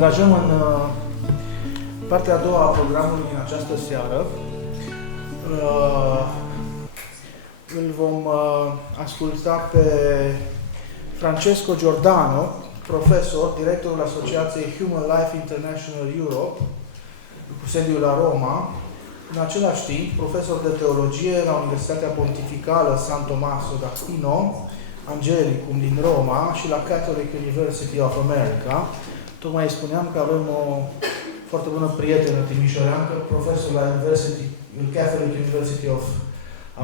angajăm în partea a doua a programului din această seară. Îl vom asculta pe Francesco Giordano, profesor, directorul Asociației Human Life International Europe, cu sediul la Roma, în același timp profesor de teologie la Universitatea Pontificală San Tommaso d'Aquino, Angelicum din Roma și la Catholic University of America. Tocmai îi spuneam că avem o foarte bună prietenă timișoreancă, profesor la Catholic University of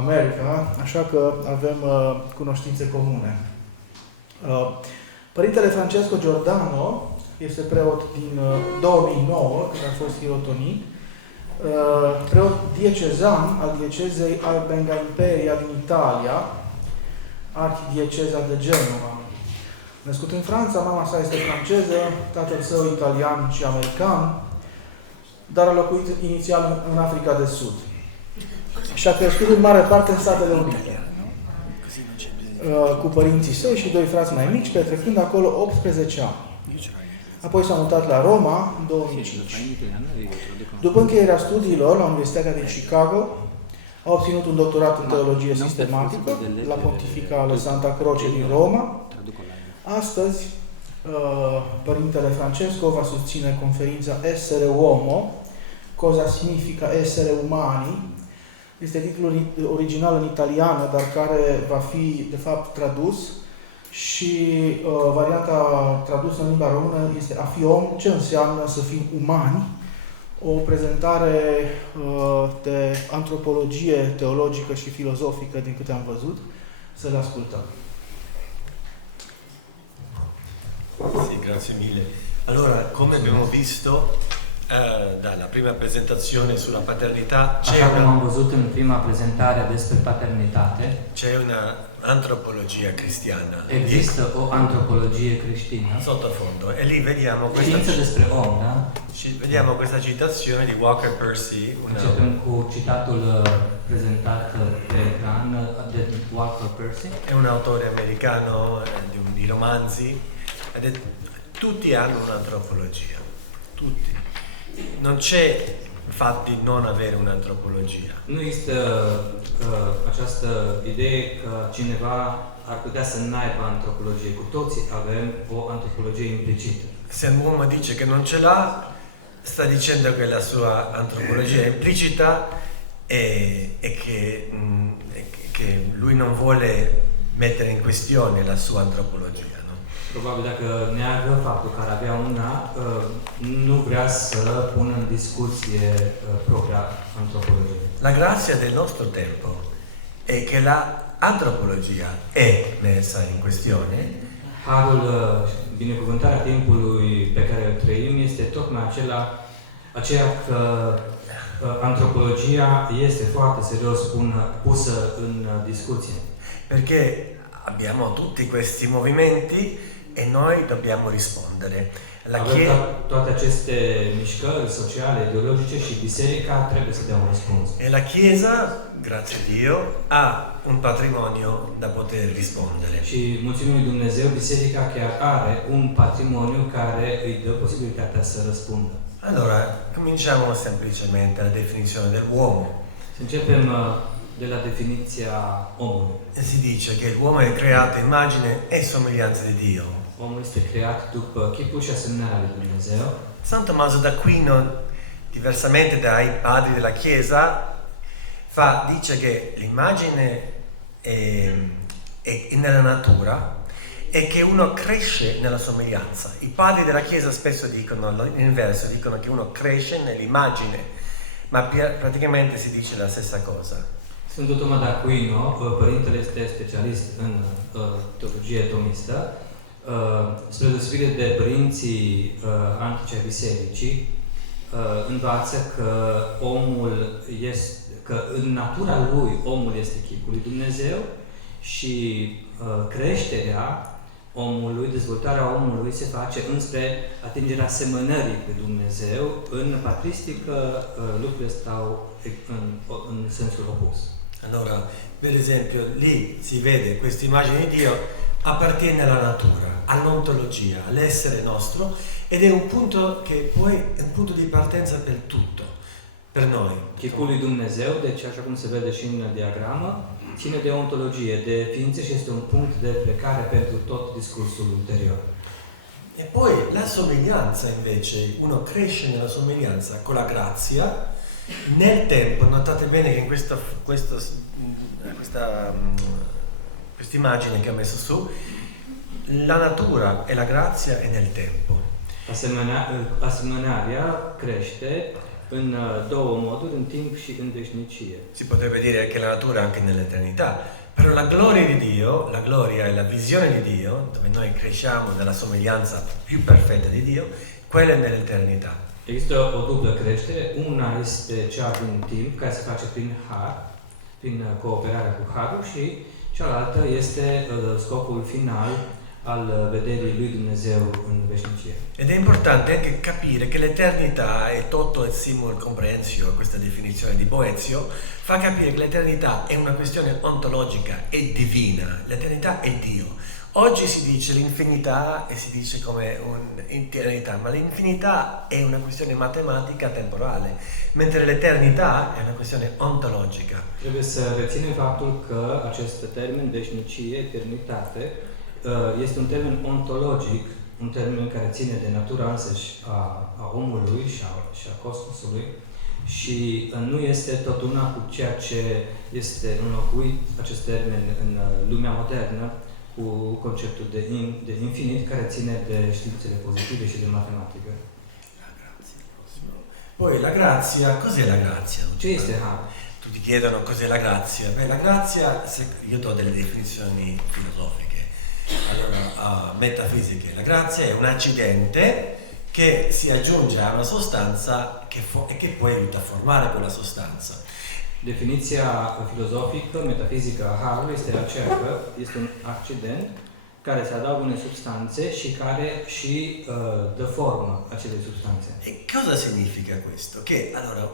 America, așa că avem cunoștințe comune. Părintele Francesco Giordano este preot din 2009, când a fost hirotonit, preot diecezan al diecezei Albenga Imperia din Italia, arhidieceza de Genova. Născut în Franța, mama sa este franceză, tatăl său italian și american, dar a locuit inițial în Africa de Sud. Și a crescut în mare parte în Statele Unite, cu părinții săi și doi frați mai mici, petrecând acolo 18 ani. Apoi s-a mutat la Roma în 2005. După încheierea studiilor la Universitatea din Chicago, a obținut un doctorat în teologie sistematică la Pontificală Santa Croce din Roma. Astăzi, Părintele Francesco va susține conferința Essere Uomo, Cosa significa essere umani. Este titlul original în italiană, dar care va fi, de fapt, tradus și varianta tradusă în limba română este a fi om, ce înseamnă să fim umani. O prezentare de antropologie teologică și filozofică, din câte am văzut. Să-l ascultăm. Sì, grazie mille. Allora, come abbiamo visto dalla prima presentazione sulla paternità, așa cum am văzut în prima prezentare despre paternitate, c'è una antropologia cristiana. Există o antropologie creștină. Sottofondo. E lì vediamo Știință despre om, da? Vediamo questa citazione di Walker Percy. Începem cu citatul prezentat pe ecran de Walker Percy. È un autore americano di romanzi. Tutti hanno un'antropologia. Tutti. Non c'è infatti non avere un'antropologia. Nu există această idee că cineva ar putea să n-aibă antropologie. Cu toții avem o antropologie implicită. Se un uomo dice che non ce l'ha, sta dicendo che la sua antropologia è implicita e che lui non vuole mettere in questione la sua antropologia. Probabil dacă neagă faptul că ar avea una, nu vrea să pună în discuție propria antropologie. La grazia del nostro tempo è che la antropologia è messa in questione. Harul, binecuvântarea timpului pe care îl trăim este tocmai aceea că antropologia este foarte serios pusă în discuție. Perché abbiamo tutti questi movimenti e noi dobbiamo rispondere. Avem toate aceste mișcări sociale, ideologice și biserica trebuie să dea un răspuns. E la Chiesa, grazie a Dio, ha un patrimonio da poter rispondere. Și mulțumim lui Dumnezeu, biserica chiar are un patrimoniu care îi dă posibilitatea să răspundă. Allora, cominciamo semplicemente la definizione dell'uomo. Să începem de la definiția omului. Si dice che l'uomo è creato a immagine e somiglianza di Dio. Omul este creat după chipul și asemănarea lui Dumnezeu. San Tommaso d'Aquino, diversamente dai padri della Chiesa, dice che l'immagine è nella natura e che uno cresce nella somiglianza. I padri della Chiesa spesso dicono l'inverso, dicono che uno cresce nell'immagine, ma praticamente si dice la stessa cosa. Sfântul Toma d'Aquino, părintele este specialist în teologie tomistă, spre deosebire de părinții antici ai bisericii, învață că că în natura lui omul este chipul lui Dumnezeu și creșterea omului, dezvoltarea omului se face înspre atingerea semănării cu Dumnezeu. În patristică lucrurile stau în sensul opus. Allora, per esempio, lì si vede questa immagine di Dio appartiene alla natura, all'ontologia, all'essere nostro, ed è un punto che poi è un punto di partenza per tutto, per noi. Chipul lui Dumnezeu, deci așa cum se vede și în diagramă, ține de ontologie, de ființe și este un punct de plecare pentru tot discursul ulterior. E poi la somiglianza invece, uno cresce nella somiglianza con la grazia, nel tempo, notate bene che in questa immagine che ha messo su, la natura e la grazia è nel tempo. Asemănarea crește în două moduri, în timp și în veșnicie. Si potrebbe dire che la natura anche nell'eternità, però la gloria di Dio, la gloria e la visione di Dio, dove noi cresciamo nella somiglianza più perfetta di Dio, quella è nell'eternità. Există o dublă creștere, una este cea din timp, care se face prin har, prin cooperarea cu harul, și cealaltă este scopul final al vederii lui Dumnezeu în veșnicie. Ed è importante anche capire che l'eternità, e Toto e Simul Comprensio, questa definizione di Boezio, fa capire che l'eternità è una questione ontologica e divina. L'eternità è Dio. Oggi si dice l'infinità e si dice come un'eternità, ma l'infinità è una questione matematica temporale, mentre l'eternità è una questione ontologica. Trebuie să reținem faptul că acest termen veșnicie, eternitate, este un termen ontologic, un termen care ține de natura însăși a omului și a cosmosului și nu este tot una cu ceea ce este înlocuit acest termen în lumea modernă cu conceptul de infinit care ține de științele pozitive și de matematică. Poi la grazia, cos'è la grazia? Ce este har? Tutti chiedono cos'è la grazia. Beh, la grazia, io do delle definizioni filosofiche, allora, metafisiche. La grazia è un accidente che si aggiunge a una sostanza e che poi aiuta a formare quella sostanza. Definiția filozofică, metafizică a harului este aceea că este un accident care se adaugă unei substanțe și care și dă formă acelei substanțe. E cosa significa questo? Che allora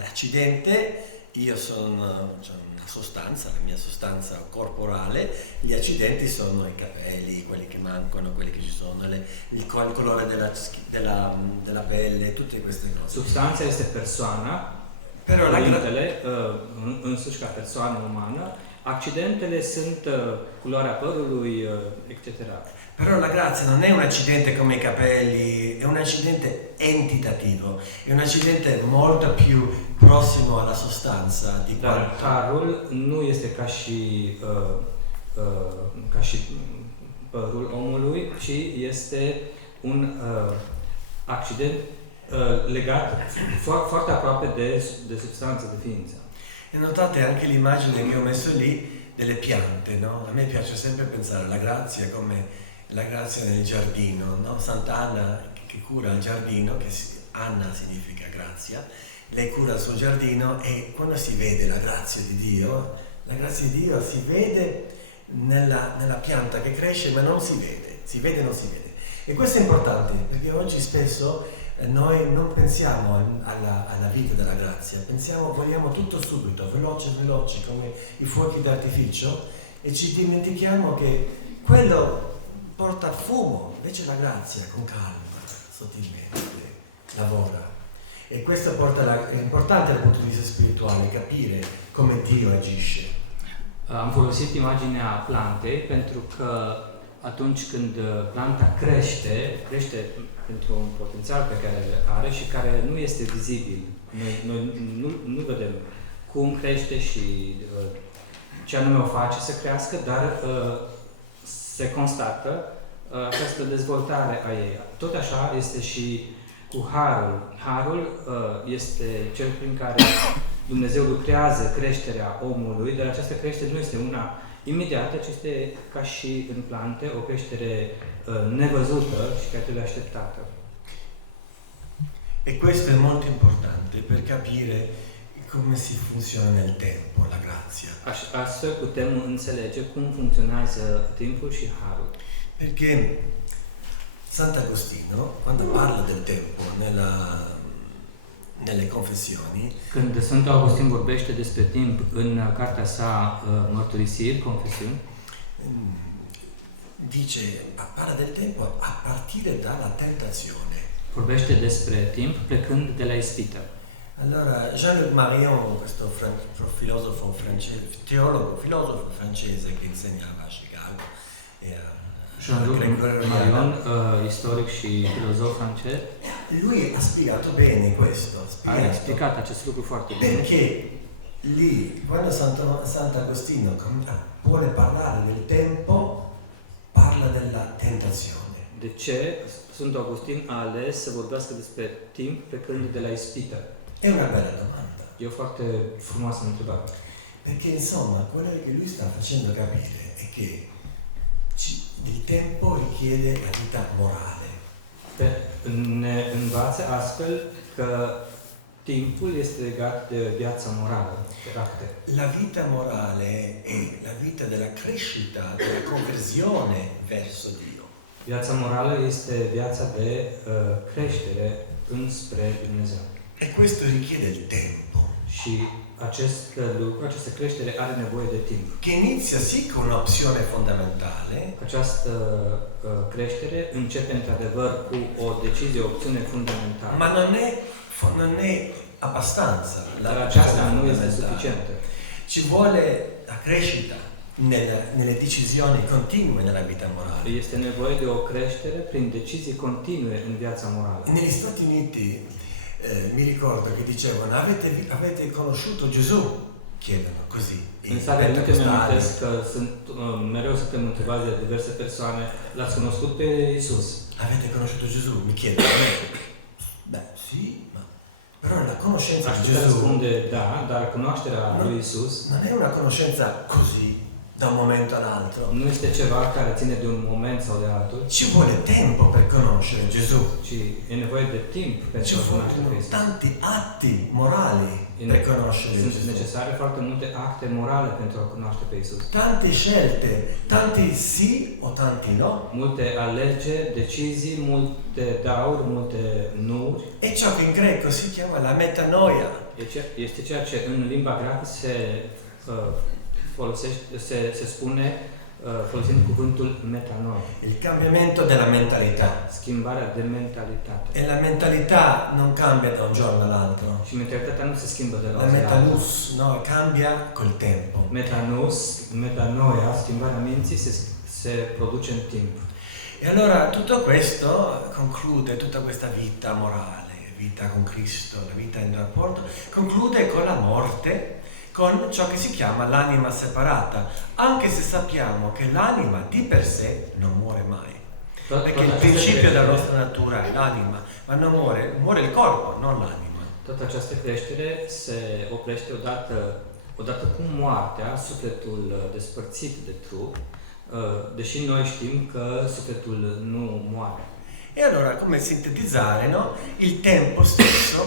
l'accidente, io sono una sostanza, la mia sostanza corporale, gli accidenti sono i capelli, quelli che mancano, quelli che ci sono, il colore della pelle, tutte queste cose. Substanța este persoana, Però părintele, însuși ca persoană umană, accidentele sunt culoarea părului, etc. Però la grazia non è un accidente come i capelli, è un accidente entitativo, è un accidente molto più prossimo alla sostanza di Dar quanto... harul nu este ca și părul omului, ci este un accident legat foarte aproape de substanță, de ființă. E notate anche l'immagine che ho messo lì delle piante, no? A me piace sempre pensare alla grazia come la grazia nel giardino, no? Sant'Anna che cura il giardino, Anna significa grazia, lei cura il suo giardino e quando si vede la grazia di Dio si vede nella pianta che cresce ma non si vede e non si vede. E questo è importante perché oggi spesso noi non pensiamo alla vita della grazia, vogliamo tutto subito, veloce, come i fuochi d'artificio, e ci dimentichiamo che quello porta fumo, invece la grazia con calma, sottilmente, lavora. E questo è importante dal punto di vista spirituale, capire come Dio agisce. Am folosit imaginea plantei pentru că atunci când planta crește pentru un potențial pe care îl are și care nu este vizibil. Noi nu vedem cum crește și ce anume o face să crească, dar se constată această dezvoltare a ei. Tot așa este și cu harul. Harul este cel prin care Dumnezeu lucrează creșterea omului, dar această creștere nu este una imediată, ci este ca și în plante o creștere nevăzută și care trebuie așteptată. E questo è molto importante per capire come si funziona nel tempo, la grazia. Astfel putem înțelege cum funcționează timpul și harul. Perché Sant'Agostino, quando parla del tempo nelle confessioni, Când Sfântul Augustin vorbește despre timp în cartea sa Mărturisiri, Confesiuni, dice, parla del tempo a partire dalla tentazione. vorbește despre timp plecând de la ispită. Allora, Jean-Luc Marion, questo filosofo francese che insegnava a Chicago e a Jean-Luc Marion, istoric și filozof francez, lui ha spiegato bene questo, a explicat acest lucru foarte bine. perché lì, quando Sant'Agostino vuole parlare del tempo, parla della tentazione. De ce Sfântul Augustin a ales să vorbească despre timp plecând de la ispită? È una bella domanda. E o foarte frumoasă întrebare. Perché insomma, quello che lui sta facendo capire è che il tempo richiede la vita morale. Ne învață astfel că timpul este legat de viața morală, caracter. La vita morale è la vita della crescita, della conversione verso Dio. Viața morală este viața de creștere înspre Dumnezeu. E questo richiede il tempo. Și acest lucru, această creștere are nevoie de timp. Che inizia sì con un'opzione fondamentale, Această creștere începe într-adevăr cu o decizie, o opțiune fundamentală. ma non è abbastanza. Dar aceasta nu este suficientă. Ci vuole la crescita nelle decisioni continue nella vita morale. Este nevoie de o creștere prin decizii continue în viața morală. Negli Stati Uniti mi ricordo che dicevano avete conosciuto Gesù? Chiedono così. În Statele Unite mi amintesc că mereu suntem întrebați de diverse persoane, l-ați cunoscut pe Iisus? Avete conosciuto Gesù? Mi chiedono a me. Beh, sì, ma però la conoscenza Aș di putea Gesù răspunde da, dar cunoașterea lui Iisus non è una conoscenza così, da un momento all'altro. nu este ceva care ține de un moment sau de altul, Ci vuole tempo per conoscere Gesù. ci e nevoie de timp pentru Ci a cunoaște pe vogliono Iisus. tanti atti morali per conoscere Sunt Gesù. necesare foarte multe acte morale pentru a cunoaște pe Iisus. Tante scelte, tanti sì o tanti no. Multe alegeri, decizii, multe dauri, multe nu-uri. E ciò che in greco si chiama la metanoia. Este ceea ce în limba greacă se folosește, se spune folosind cuvântul metanoia. Il cambiamento della mentalità. Schimbarea de mentalitate. E la mentalità non cambia da un giorno all'altro. Și mentalitatea nu se schimbă de la La o zi la alta. metanus, no, cambia col tempo. Metanoia, schimbarea minții se produce în timp. E allora tutto questo conclude tutta questa vita morale, vita con Cristo, la vita in rapporto, conclude con la morte, con ciò che si chiama l'anima separata, anche se sappiamo che l'anima di per sé non muore mai. Perché il principio della nostra natura è l'anima, ma non muore il corpo, non l'anima. Toată această creștere se oprește odată cu moartea, sufletul despărțit de trup, deși noi știm că sufletul nu moare. E allora come sintetizzare, no? Il tempo stesso,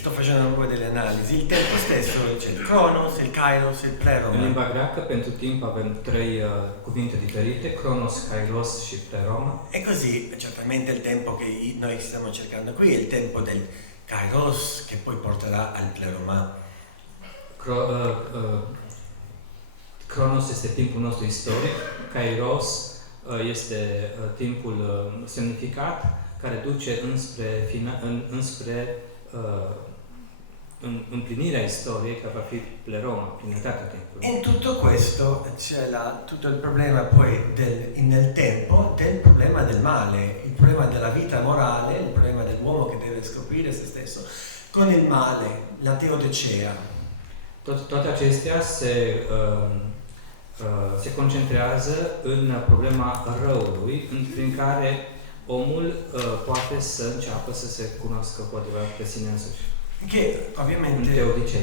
sto facendo un po' delle analisi, il tempo stesso c'è il Cronos, il Kairos, il În Pleroma. limba greacă, pentru timp avem trei cuvinte diferite, Cronos, Kairos și Pleroma. E così, certamente il tempo che noi stiamo cercando qui è il tempo del Kairos che poi porterà al Pleroma. Cronos este timpul nostru istoric, Kairos este timpul semnificat care duce înspre împlinirea istoriei, care va fi Pleroma, plinătatea timpului. In tutto questo c'è tutto il problema poi nel tempo del problema del male, il problema della vita morale, il problema dell'uomo che deve scoprire se stesso, con il male, la teodicea. Toate acestea se concentrează în problema răului, prin care omul poate să înceapă să se cunoască cu adevărat pe sine însuși. Che ovviamente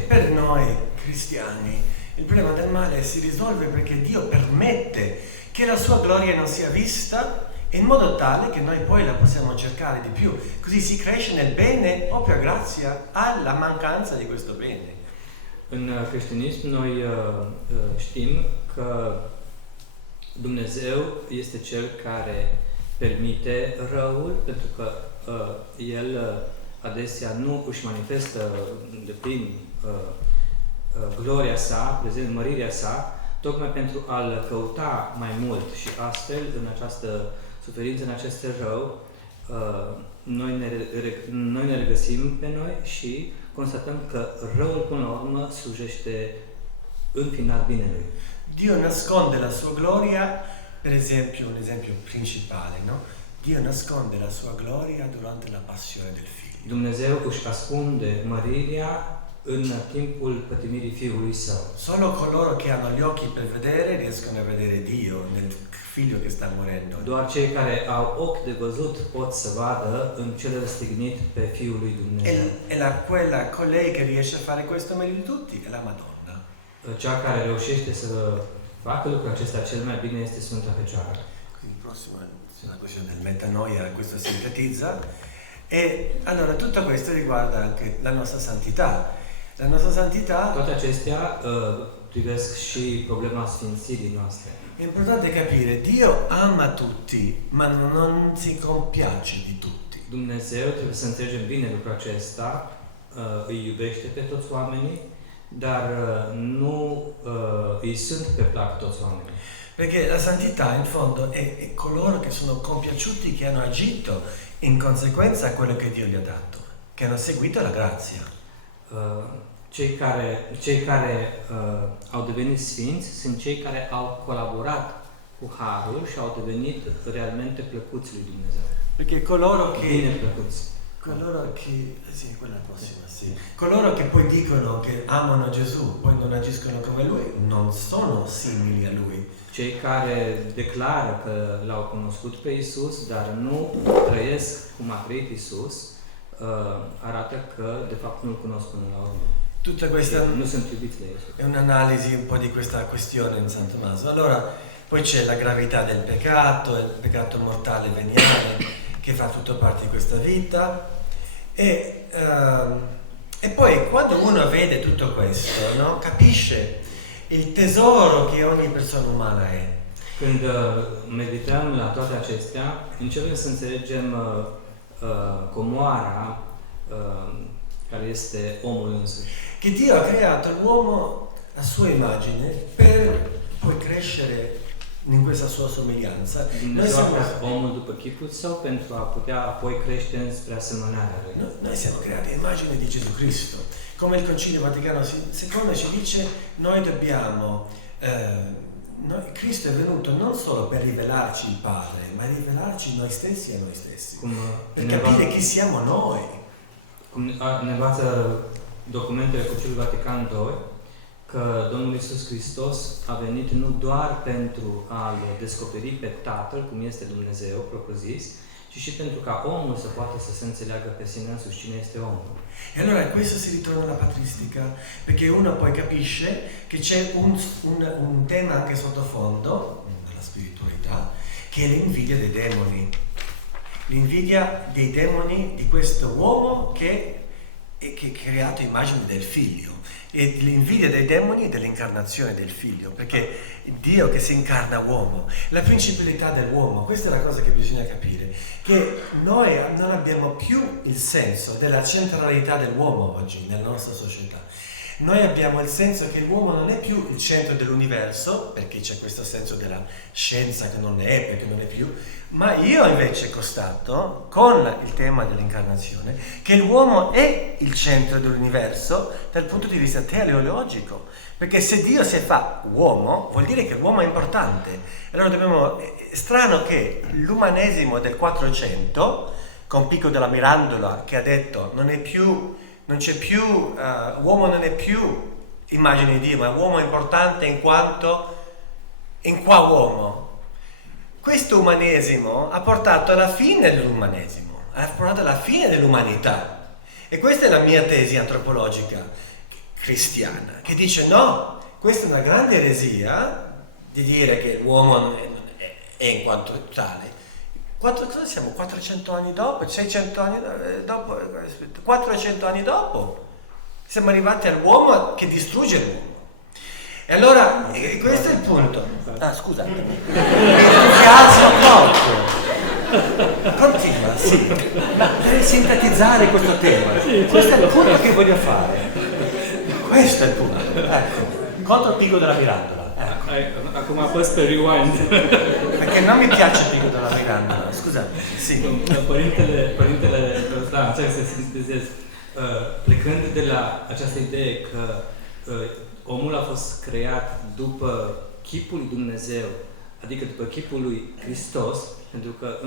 per noi cristiani il problema del male si risolve perché Dio permette che la sua gloria non sia vista in modo tale che noi poi la possiamo cercare di più. Così si cresce nel bene proprio grazie alla mancanza di questo bene. În creștinism noi știm că Dumnezeu este Cel care permite răul pentru că El adesea nu își manifestă de plin gloria sa, prezent mărirea sa, tocmai pentru a-L căuta mai mult și astfel, în această suferință, în acest rău, noi ne regăsim pe noi și constatăm că răul până la urmă slujește în final binelui. Dio nasconde la sua gloria, per esempio, un esempio principale, no? Dio nasconde la sua gloria durante la passione del figlio. Dumnezeu își ascunde mărirea în timpul pătimirii Fiului Său. Solo coloro che hanno gli occhi per vedere riescono a vedere Dio nel figlio che sta morendo. Doar cei care au ochi de văzut pot să vadă în cel răstignit pe Fiul lui Dumnezeu. Colei che riesce a fare questo meglio di tutti è la Madonna. Cea care reușește să facă lucrul acesta cel mai bine este Sfânta Fecioară. Quindi prossima è la questione del metanoia, questo sintetizza. E allora tutto questo riguarda anche la nostra santità. La nostra santità. Toate acestea privesc și problema sfințirii noastre. È importante capire, Dio ama tutti, ma non si compiace di tutti. Dumnezeu, trebuie să înțelegem bine lucrul acesta, îi iubește pe toți oamenii, dar nu îi sunt pe plac toți oamenii. Perché la santità in fondo è coloro che sono compiaciuti, che hanno agito in conseguenza a quello che Dio gli ha dato, che hanno seguito la grazia. Cei care au devenit sfinți sunt cei care au colaborat cu Harul și au devenit realmente plăcuți lui Dumnezeu. Perché coloro Bine plăcuți. Coloro che poi dicono che amano Gesù, poi non agiscono come Lui, non sono simili a Lui. Cei care declară că l-au cunoscut pe Isus, dar nu trăiesc cum a trăit Isus, arată că de fapt nu-L cunosc până la urmă. Tutta questa nu sunt iubiți de Isus. È un'analisi un po' di questa questione in San Tommaso. Allora, poi c'è la gravità del peccato, il peccato mortale veniale che fa tutto parte di questa vita e poi quando uno vede tutto questo, no, capisce il tesoro che ogni persona umana è. Când medităm la toate acestea, începem să înțelegem comoara care este omul însuși. Che Dio ha creato l'uomo a sua immagine per poi crescere in questa sua somiglianza. Dumnezeu a creat omul după chipul său pentru a putea apoi crește spre asemănarea lui. Noi siamo creati a immagine di Gesù Cristo. Come il Concilio Vaticano II ci dice, noi dobbiamo Cristo è venuto non solo per rivelarci il Padre, ma rivelarci noi stessi a noi stessi. Per capire chi siamo noi. Cum ne învață documentele Conciliului Vatican II, că Domnul Iisus Hristos a venit nu doar pentru a-L descoperi pe Tatăl, cum este Dumnezeu, propriu-zis, ci și pentru ca omul să poată să se înțeleagă pe sine însuși cine este omul. E allora questo si ritorna alla patristica, perché uno poi capisce che c'è un tema anche sottofondo della spiritualità, che è l'invidia dei demoni. L'invidia dei demoni di questo uomo che è creato immagine del figlio. E l'invidia dei demoni è dell'incarnazione del figlio, perché Dio che si incarna uomo, la principalità dell'uomo, questa è la cosa che bisogna capire, che noi non abbiamo più il senso della centralità dell'uomo oggi nella nostra società. Noi abbiamo il senso che l'uomo non è più il centro dell'universo, perché c'è questo senso della scienza che non è, perché non è più, ma io invece constato, con il tema dell'incarnazione, che l'uomo è il centro dell'universo dal punto di vista teleologico, perché se Dio si fa uomo, vuol dire che l'uomo è importante. Allora è strano che l'umanesimo del 400, con Pico della Mirandola, che ha detto uomo non è più immagine di Dio, ma uomo è importante in qua uomo. Questo umanesimo ha portato alla fine dell'umanesimo, ha portato alla fine dell'umanità. E questa è la mia tesi antropologica cristiana, che dice no, questa è una grande eresia di dire che l'uomo non è in quanto tale. Cosa siamo? 400 anni dopo? 600 anni dopo? 400 anni dopo? Siamo arrivati all'uomo che distrugge l'uomo. E allora, questo è il punto. Scusate. Mi alzo troppo. Continua, sì. Devi sintetizzare questo tema. Questo è il punto che voglio fare. Questo è il punto. Ecco. Contro il picco della mirandola. Ecco. Acum apăs pe rewind. Perché non mi piace il picco della mirandola, scusate. Sì. Părintele, da, încerc să sintetizez. Plecând de la această idee că omul a fost creat după chipul lui Dumnezeu, adică după chipul lui Hristos, pentru că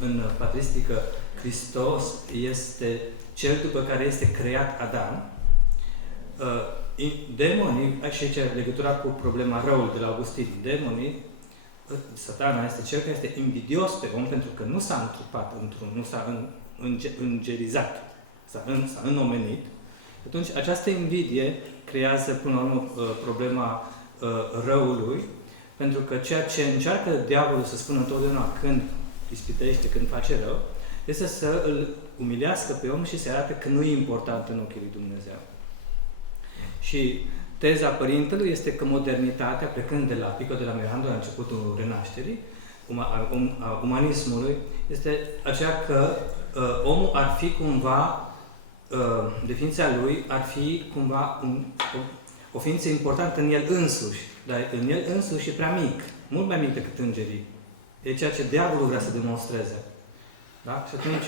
în patristică Hristos este cel după care este creat Adam. Demonii, și aici legătura cu problema răului de la Augustin, demonii, Satana este cel care este invidios pe om pentru că nu s-a întrupat, nu s-a îngerizat, s-a înomenit. Atunci această invidie creează până la urmă problema răului, pentru că ceea ce încearcă diavolul să spună întotdeauna când ispitește, când face rău, este să îl umilească pe om și să arate că nu e important în ochii lui Dumnezeu. Și teza părintelui este că modernitatea, plecând de la Pico de la Mirandola, la începutul renașterii, a umanismului, este aceea că omul ar fi cumva, definiția lui, ar fi cumva o ființă importantă în el însuși, dar în el însuși e prea mic, mult mai mic decât îngerii. E ceea ce diavolul vrea să demonstreze. Da? Și atunci,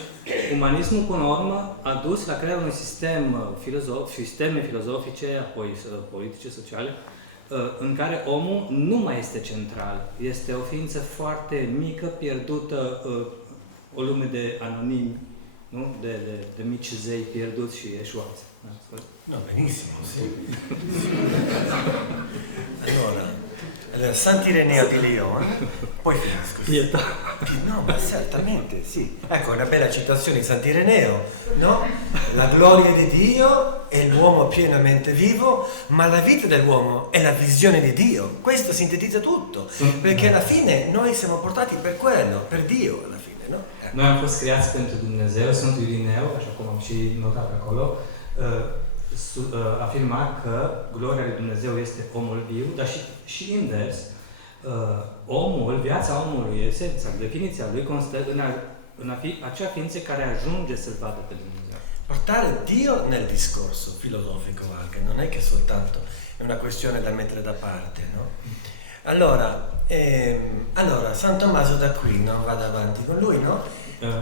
umanismul, până la urmă, a dus la crearea unui sisteme filozofice, apoi politice, sociale, în care omul nu mai este central. Este o ființă foarte mică, pierdută, o lume de anonimi, nu? De mici zei pierduți și eșuați. No, benissimo, sì. Allora, Sant'Ireneo di Lione, poi finisco. Pietà. No, ma certamente, sì. Ecco, una bella citazione di Sant'Ireneo, no? La gloria di Dio è l'uomo pienamente vivo, ma la vita dell'uomo è la visione di Dio. Questo sintetizza tutto, perché alla fine noi siamo portati per quello, per Dio alla fine, no? Noi am fost creați pentru Dumnezeu, Sfântul Irineu, așa cum am și notat acolo, afirma că gloria lui Dumnezeu este omul viu, dar și invers, omul, viața omului, esența, definiția lui constă în a fi acea ființă care ajunge să-L vadă pe Dumnezeu. Portare Dio nel discorso filosofico anche, non è che soltanto è una questione da mettere da parte, no? Allora, San Tommaso d'Aquino, vado avanti con lui, no?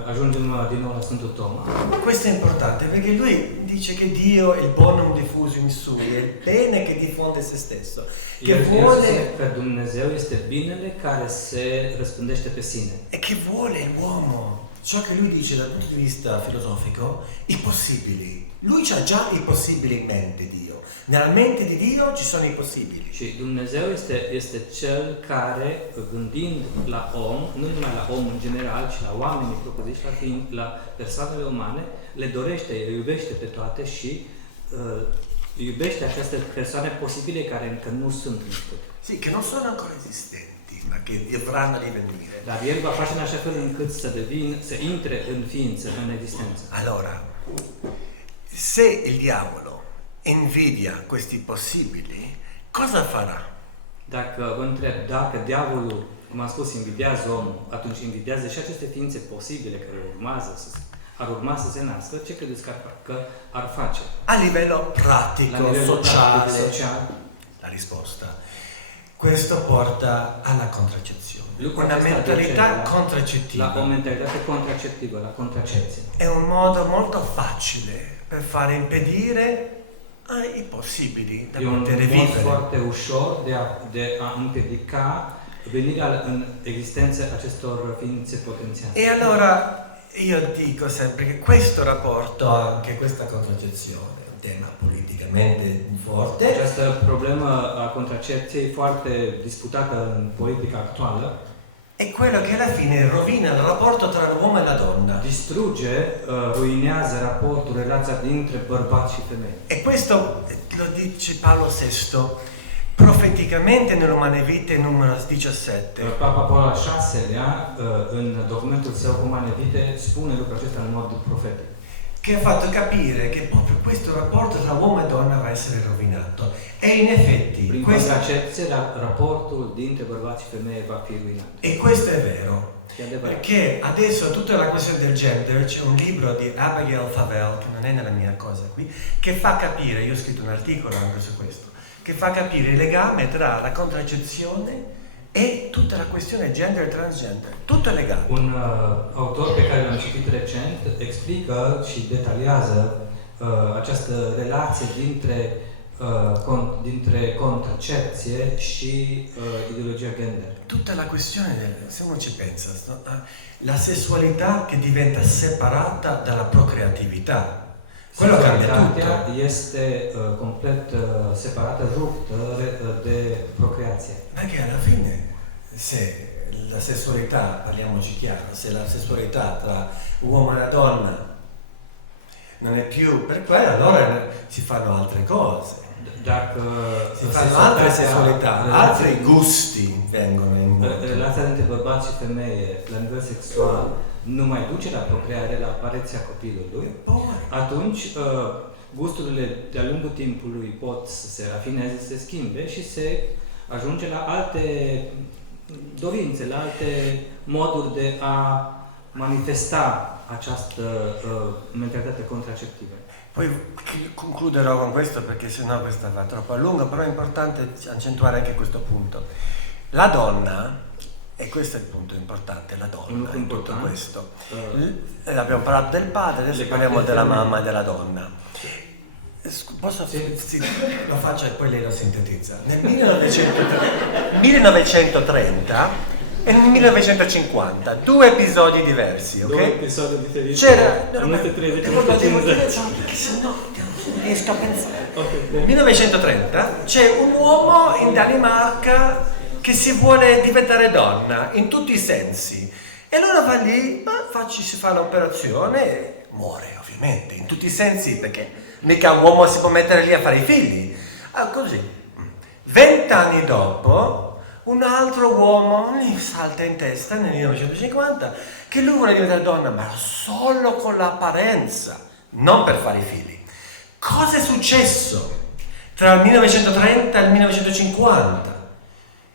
Ajungem din nou la Sfântul Toma. Questo è importante perché lui dice che Dio è il bonum diffuso in sui, è il bene che diffonde se stesso. Che vuole că Dumnezeu este binele care se răspândește pe sine. E che vuole l'uomo. Ciò che lui dice dal punto di vista filosofico, i possibili. Lui ha già i possibili in mente, Dio. Nella mente di Dio ci sono i possibili. Și Dumnezeu este cel care, gândind la om, nu numai la om în general, ci la oamenii propriu-ziși, la persoanele umane, le dorește, le iubește pe toate și iubește aceste persoane posibile care încă nu sunt născute. Sì, che non sono ancora esistenti, ma che dovranno divenire. Dar El va face în așa fel încât să intre în ființă, în existență. Allora, se il diavolo invidia questi possibili, cosa farà? Dacă vă întreb, dacă diavolul, cum am spus, invidiază omul, atunci invidiază și aceste ființe posibile care ar urma să se nască, ce credeți că ar face? A livello pratico, sociale. La risposta. Questo porta alla contraccezione. Una mentalità contraccettiva. La o mentalitate contraccettivă, la contracceție. È un modo molto facile per fare impedire ai possibili da poter vivere. E un mod foarte ușor de a împiedica venirea în existență acestor ființe potențiale. E allora io dico sempre che questo rapporto, anche questa contraccezione, è un tema politicamente forte. Această problemă a contracceziei foarte disputată în politica actuală è quello che alla fine rovina il rapporto tra l'uomo e la donna. Distrugge, ruinează raportul, relația dintre bărbat și femeie. E questo lo dice Paolo VI profeticamente nell'Umane Vitae numero 17. Papa Paul al VI-lea, în documentul său Umane Vitae, spune lucrul acesta în mod profetic. Che ha fatto capire che proprio questo rapporto tra uomo e donna va a essere rovinato. E in effetti prin contracceție, raportul dintre bărbați și femeie va fi ruinat. E questo è vero. Perché adesso tutta la questione del gender, c'è un libro di Abigail Favell, che non è nella mia cosa qui, che fa capire, io ho scritto un articolo anche su questo, che fa capire il legame tra la contraccezione e tutta la questione gender e transgender, tutto è legato. Un autor pe care l-am citit recent explică și detaliază această relație dintre contraccezie și ideologia gender. Tutta la questione, se uno ci pensa, la sessualità che diventa separata dalla procreatività. Quello cambia tutto. Este complet separată, ruptă de procreație. Perché alla fine, se la sessualità, parliamoci chiaro, se la sessualità tra uomo e donna non è più per quello, allora si fanno altre cose. Dacă si fanno altre sessualità, altri gusti vengono in moto. Relația dintre bărbat și femeie la nivel sexual nu mai duce la procreare, la apariția copilului, atunci gusturile de-a lungul timpului pot să se rafineze, să se schimbe și se ajunge la alte dorințe, la alte moduri de a manifesta această mentalitate contraccettivă. Poi concluderò con questo perché sennò questa va troppo a lungo, però è importante accentuare anche questo punto. La donna, e questo è il punto importante, la donna in tutto questo. Abbiamo parlato del padre, adesso parliamo della mamma e della donna. Posso? Sì, lo faccio e poi lei lo sintetizza. Nel 1930 e nel 1950, due episodi diversi, ok? Due episodi differenti. C'era... Perché sennò non riesco a pensare. Nel 1930 c'è un uomo in Danimarca che si vuole diventare donna, in tutti i sensi. E allora va lì, si fa l'operazione e muore, ovviamente, in tutti i sensi, perché mica un uomo si può mettere lì a fare i figli. Così. 20 anni dopo... un altro uomo gli salta in testa nel 1950 che lui vuole diventare donna, ma solo con l'apparenza, non per fare i figli. Cosa è successo tra il 1930 e il 1950?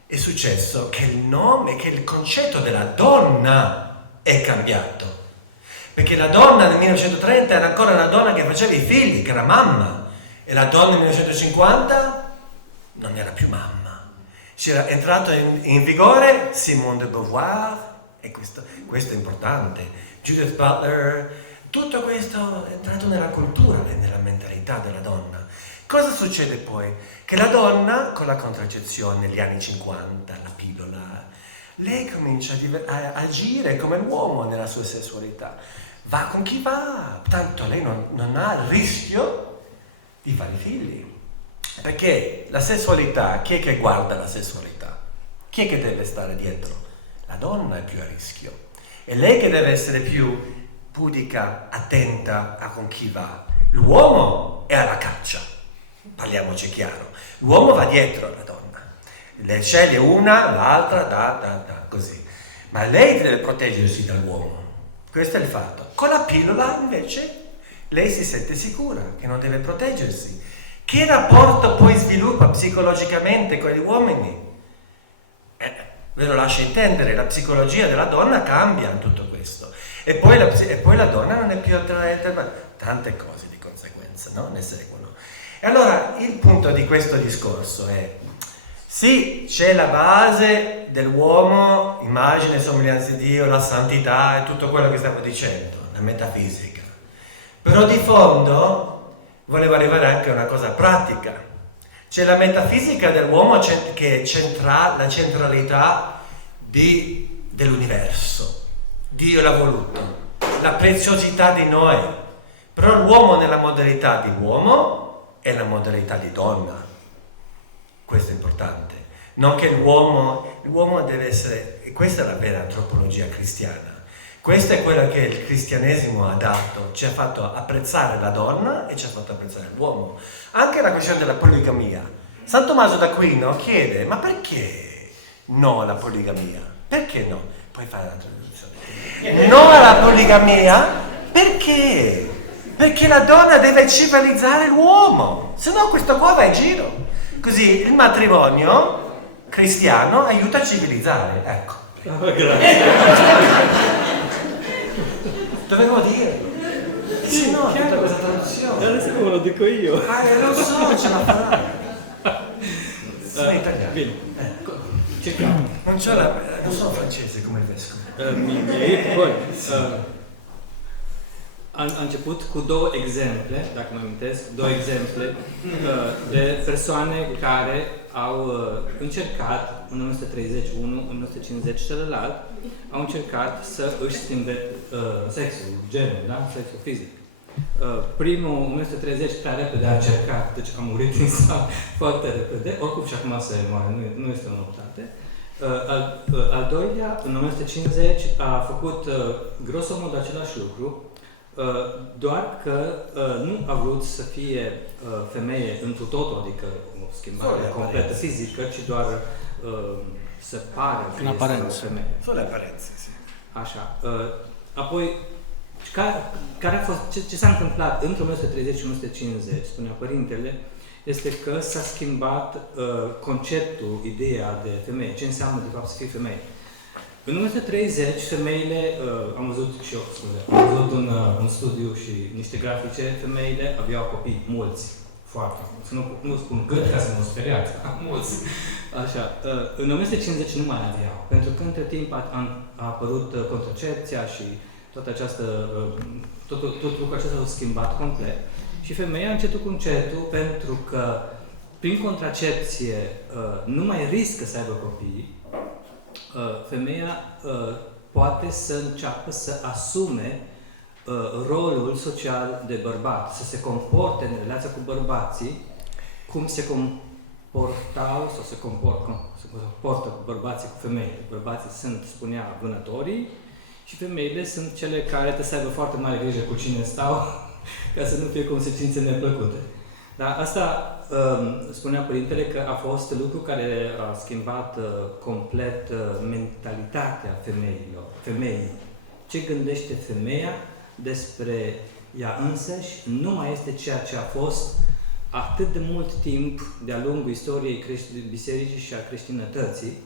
È successo che il nome, che il concetto della donna è cambiato. Perché la donna nel 1930 era ancora una donna che faceva i figli, che era mamma, e la donna nel 1950 non era più mamma. C'era entrato in vigore Simone de Beauvoir, e questo è importante, Judith Butler, tutto questo è entrato nella cultura, nella mentalità della donna. Cosa succede poi? Che la donna, con la contraccezione negli anni 50, la pillola, lei comincia a agire come l'uomo nella sua sessualità. Va con chi va, tanto lei non ha il rischio di fare figli. Perché la sessualità, chi è che guarda la sessualità? Chi è che deve stare dietro? La donna è più a rischio. È lei che deve essere più pudica, attenta a con chi va. L'uomo è alla caccia, parliamoci chiaro. L'uomo va dietro alla donna. Le sceglie una, l'altra, così. Ma lei deve proteggersi dall'uomo. Questo è il fatto. Con la pillola, invece, lei si sente sicura che non deve proteggersi. Che rapporto poi sviluppa psicologicamente con gli uomini? Ve lo lascio intendere, la psicologia della donna cambia in tutto questo. E poi la donna non è più attraente, tante cose di conseguenza, no? Ne seguono. E allora il punto di questo discorso è, sì, c'è la base dell'uomo, immagine, somiglianza di Dio, la santità e tutto quello che stiamo dicendo, la metafisica. Però di fondo volevo arrivare anche a una cosa pratica. C'è la metafisica dell'uomo che è la centralità dell'universo. Dio l'ha voluto, la preziosità di noi. Però l'uomo nella modalità di uomo è la modalità di donna. Questo è importante. Non che l'uomo deve essere, e questa è la vera antropologia cristiana. Questo è quello che il cristianesimo ha dato, ci ha fatto apprezzare la donna e ci ha fatto apprezzare l'uomo. Anche la questione della poligamia. San Tommaso d'Aquino chiede, ma perché no alla poligamia? Perché no? Puoi fare la traduzione. No alla poligamia? Perché? Perché la donna deve civilizzare l'uomo, se no questo qua va in giro. Così il matrimonio cristiano aiuta a civilizzare, ecco. Grazie. Dovevo dire. Sì, no, chiaro. tutta questa traduzione. Adesso come lo dico io. Lo so, ce la farà. Sei italiano. Bine. Cerchiamo. Non sono francese come il vescovo. Poi, a început cu două exemple, dacă mă amintesc, două exemple de persoane care au încercat, în 1930 unul, în 1950 celălalt, au încercat să își schimbe sexul, genul, da? Sexul fizic. Primul, în 1930, prea repede a încercat, deci a murit foarte repede, oricum și acum se moare, nu este o noutate. Al doilea, în 1950, a făcut grosomod același lucru, doar că nu a vrut să fie femeie întru totul, adică o schimbare completă fizică, ci doar să pară că este o femeie. Fără aparențe, sì. Așa. Apoi, care a fost, ce s-a întâmplat între 1930 și 1950, spunea părintele, este că s-a schimbat conceptul, ideea de femeie, ce înseamnă de fapt să fii femeie. În 1930, femeile, am văzut și eu, am văzut un studiu și niște grafice, femeile aveau copii mulți, foarte mulți, nu spun cât, ca să nu speriați, mulți. Așa, în 1950 nu mai aveau, pentru că între timp a apărut contracepția și toată această, tot lucrul acesta s-a schimbat complet. Și femeia încetul cu încetul, pentru că prin contracepție nu mai riscă să aibă copii, femeia poate să înceapă să asume rolul social de bărbat, să se comporte în relația cu bărbații, cum se comportau sau se comportă bărbații cu femeile. Bărbații sunt, spunea, vânătorii și femeile sunt cele care trebuie să aibă foarte mare grijă cu cine stau, ca să nu fie consecințe neplăcute. Dar asta spunea părintele că a fost lucru care a schimbat complet mentalitatea femeii. Ce gândește femeia despre ea însăși nu mai este ceea ce a fost atât de mult timp de-a lungul istoriei bisericii și a creștinătății.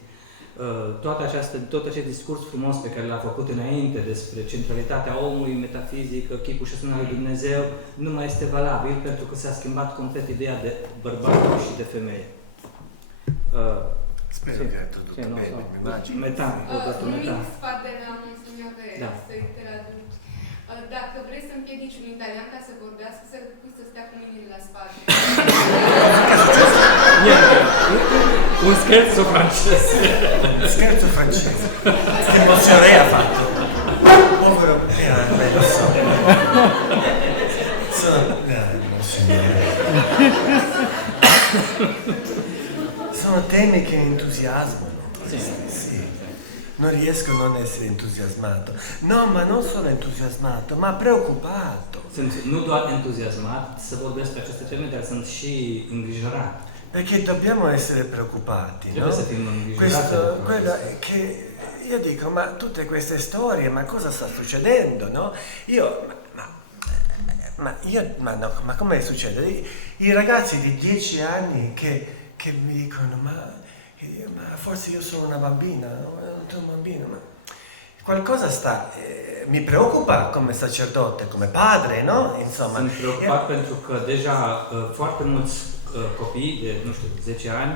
Tot acest discurs frumos pe care l-a făcut înainte despre centralitatea omului, metafizică, chipul și asemenea lui Dumnezeu, nu mai este valabil pentru că s-a schimbat complet ideea de bărbat și de femeie. Spero che è tutto bene, mi immagino. Metà, ho dato un metà. mic sfat de la monsignore să-i traduci. Dacă vrei să împiedici un italian ca să vorbească, să-l pui să stea cu mâinile la spate. Niente, un scherzo francese. Scherzo francese. Che emozione ha fatto? Povero bello so. Sono temi che entusiasmano. Sì. Non riesco a non essere entusiasmato. No, ma non solo entusiasmato, ma preoccupato. Sunt nu doar entuziasmat să vorbesc pe aceste teme, dar sunt și îngrijorat. Perché dobbiamo essere preoccupati, no? Questo, quello che io dico, ma tutte queste storie, ma cosa sta succedendo, no? Ma come succede? I ragazzi di 10 anni che mi dicono, ma forse io sono una bambina, no? Non sono un bambino, ma qualcosa mi preoccupa come sacerdote, come padre, no? Insomma. Sunt preocupat pentru că deja foarte mulți copii de, 10 ani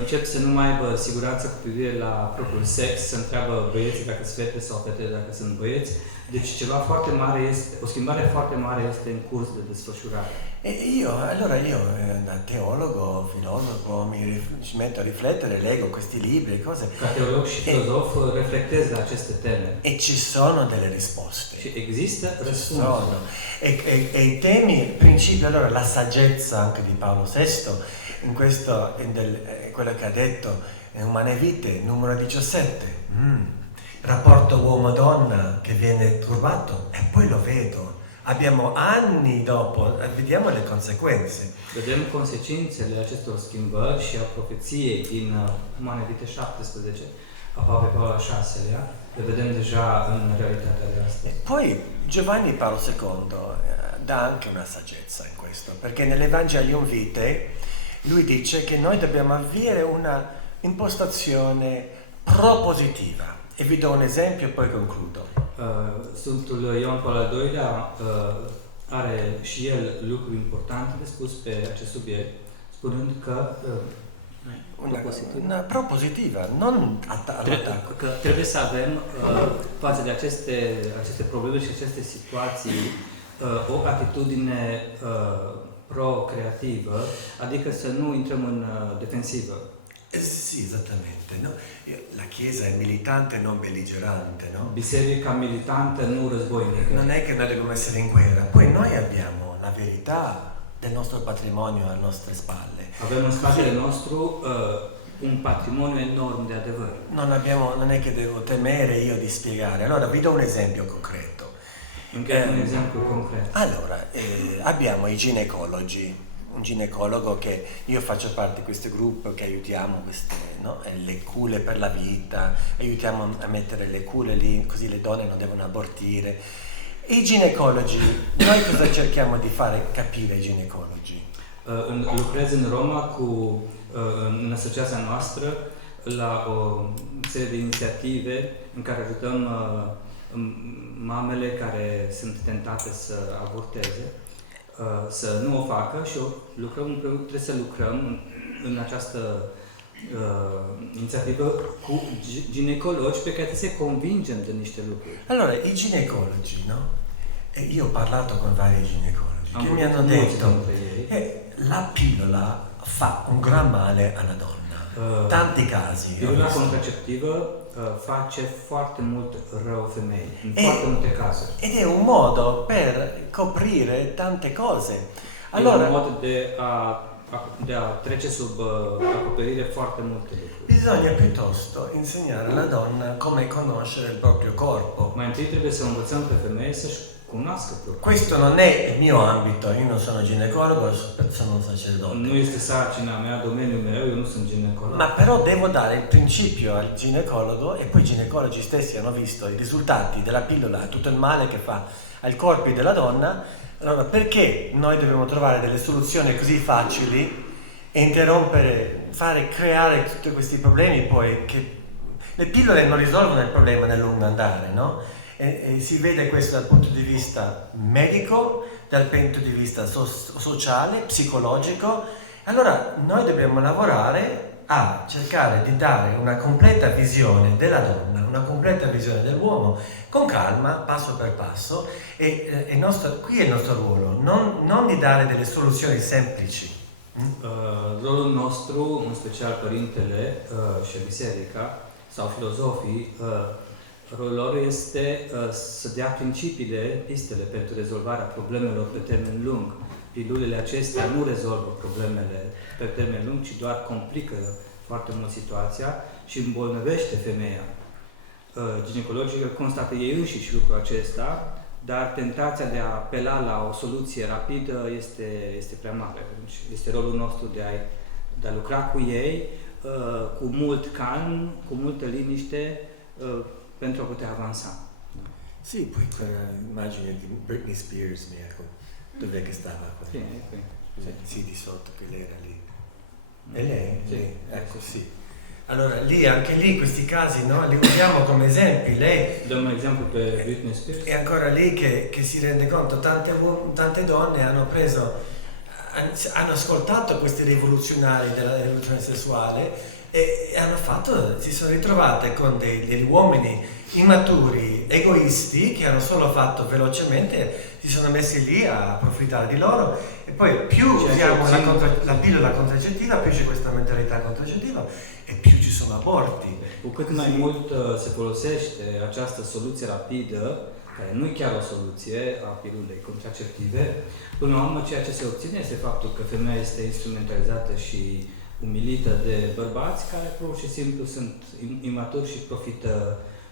încep să nu mai aibă siguranță cu privire la propriul sex, să întreabă băieții dacă sunt fete sau fetele dacă sunt băieți. Deci ceva foarte mare este, o schimbare foarte mare este în curs de desfășurare. Allora io da teologo, filosofo, mi metto a riflettere, leggo questi libri, cose. Ca teolog și filozof reflectez la aceste teme. E ci sono delle risposte. Și există răspunsuri. E i temi, principi, allora la saggezza anche di Paolo VI, in questo, quello che ha detto, Umane Vite, numero 17. Rapporto uomo-donna che viene turbato, e poi lo vedo. Abbiamo anni dopo, vediamo le conseguenze. Vedem consecințele acestor schimbări și a profeției din Umane Vite 17, a Papa Paolo al VI-lea, le vedem deja în realitatea de astăzi. Poi Giovanni Paolo II dà anche una saggezza in questo, perché nell'Evangelium Vitae lui dice che noi dobbiamo avere una impostazione propositiva. E vi do un esempio e poi concludo. Sfântul Ioan Paul al II-lea are și el lucruri importante de spus pe acest subiect, spunând că una propositiva, non attacco. Că trebuie să avem față de aceste probleme și aceste situații o atitudine pro-creativă, adică să nu intrăm în defensivă. Sì, esattamente. No? La Chiesa è militante, non belligerante, no? Biserica militantă, nu războinică. Non è che noi dobbiamo essere in guerra. Poi noi abbiamo la verità del nostro patrimonio alle nostre spalle. Avem în spatele nostru un patrimoniu enorm de adevăr. Non è che devo temere io di spiegare. Allora vi do un esempio concreto. Un esempio concreto. Allora, abbiamo i ginecologi. Un ginecologo che io faccio parte di questo gruppo che aiutiamo queste, no? Le cure per la vita, aiutiamo a mettere le cure lì così le donne non devono abortire. E i ginecologi, noi cosa cerchiamo di fare capire ai ginecologi? Lucrez în Roma în asociația noastră la o serie de inițiative în care ajutăm mamele care sunt tentate să aborteze, să nu o facă și trebuie să lucrăm în această inițiativă cu ginecologi pe care să-i convingem de niște lucruri. Allora, i ginecologi, no? Io ho parlato con vari ginecologi che mi hanno detto la pillola fa un gran male alla donna. Tanti casi. Pilula contraceptivă face foarte mult rău femeii, în foarte multe cazuri. Ed è un modo per coprire tante cose. Allora, è un modo de a trece sub acoperire foarte multe lucruri. Bisogna piuttosto insegnare alla donna come conoscere il proprio corpo. Mai întâi trebuie să învățăm pe femeie să-și cunoască proprio. Questo non è il mio ambito, io non sono ginecologo, sono un sacerdote. Nu este sarcina mea, domeniul meu, eu nu sunt ginecolog. Ma però devo dare il principio al ginecologo e poi i ginecologi stessi hanno visto i risultati della pillola, tutto il male che fa ai corpi della donna. Allora, perché noi dobbiamo trovare delle soluzioni così facili e creare tutti questi problemi poi che le pillole non risolvono il problema nel lungo andare, no? E si vede questo dal punto di vista medico, dal punto di vista sociale, psicologico. Allora noi dobbiamo lavorare a cercare di dare una completa visione della donna, una completa visione dell'uomo, con calma, passo per passo, e qui è il nostro ruolo, non di dare delle soluzioni semplici. Rolul nostru, în special părintele și biserica sau filozofii, rolul lor este să dea principiile, pistele pentru rezolvarea problemelor pe termen lung. Pilulele acestea nu rezolvă problemele pe termen lung, ci doar complică foarte mult situația și îmbolnăvește femeia. Ginecologii constată ei înșiși lucrul acesta, dar tentația de a apela la o soluție rapidă este prea mare. Deci este rolul nostru de a lucra cu ei, cu mult calm, cu multă liniște, pentru a putea avansa. Sì, poi quella immagine di Britney Spears, dov'è che stava? Sì, di sotto, che lei era lì. E lei? Sì. Ecco, sì. Allora, anche lì questi casi, no? Li usiamo come esempi. Lei dăm un esempio pe Britney Spears. È ancora lì che si rende conto, tante donne hanno ascoltato questi rivoluzionari della rivoluzione sessuale e si sono ritrovate con degli uomini immaturi, egoisti, che hanno solo fatto velocemente, si sono messi lì a approfittare di loro, e poi più usiamo la pillola contraccettiva, più c'è questa mentalità contraccettiva e più ci sono aborti. Cu cât mai mult se folosește această soluție rapidă, care nu e chiar o soluție a pilulei contraceptive, până la urmă ceea ce se obține este faptul că femeia este instrumentalizată și umilită de bărbați care pur și simplu sunt imaturi și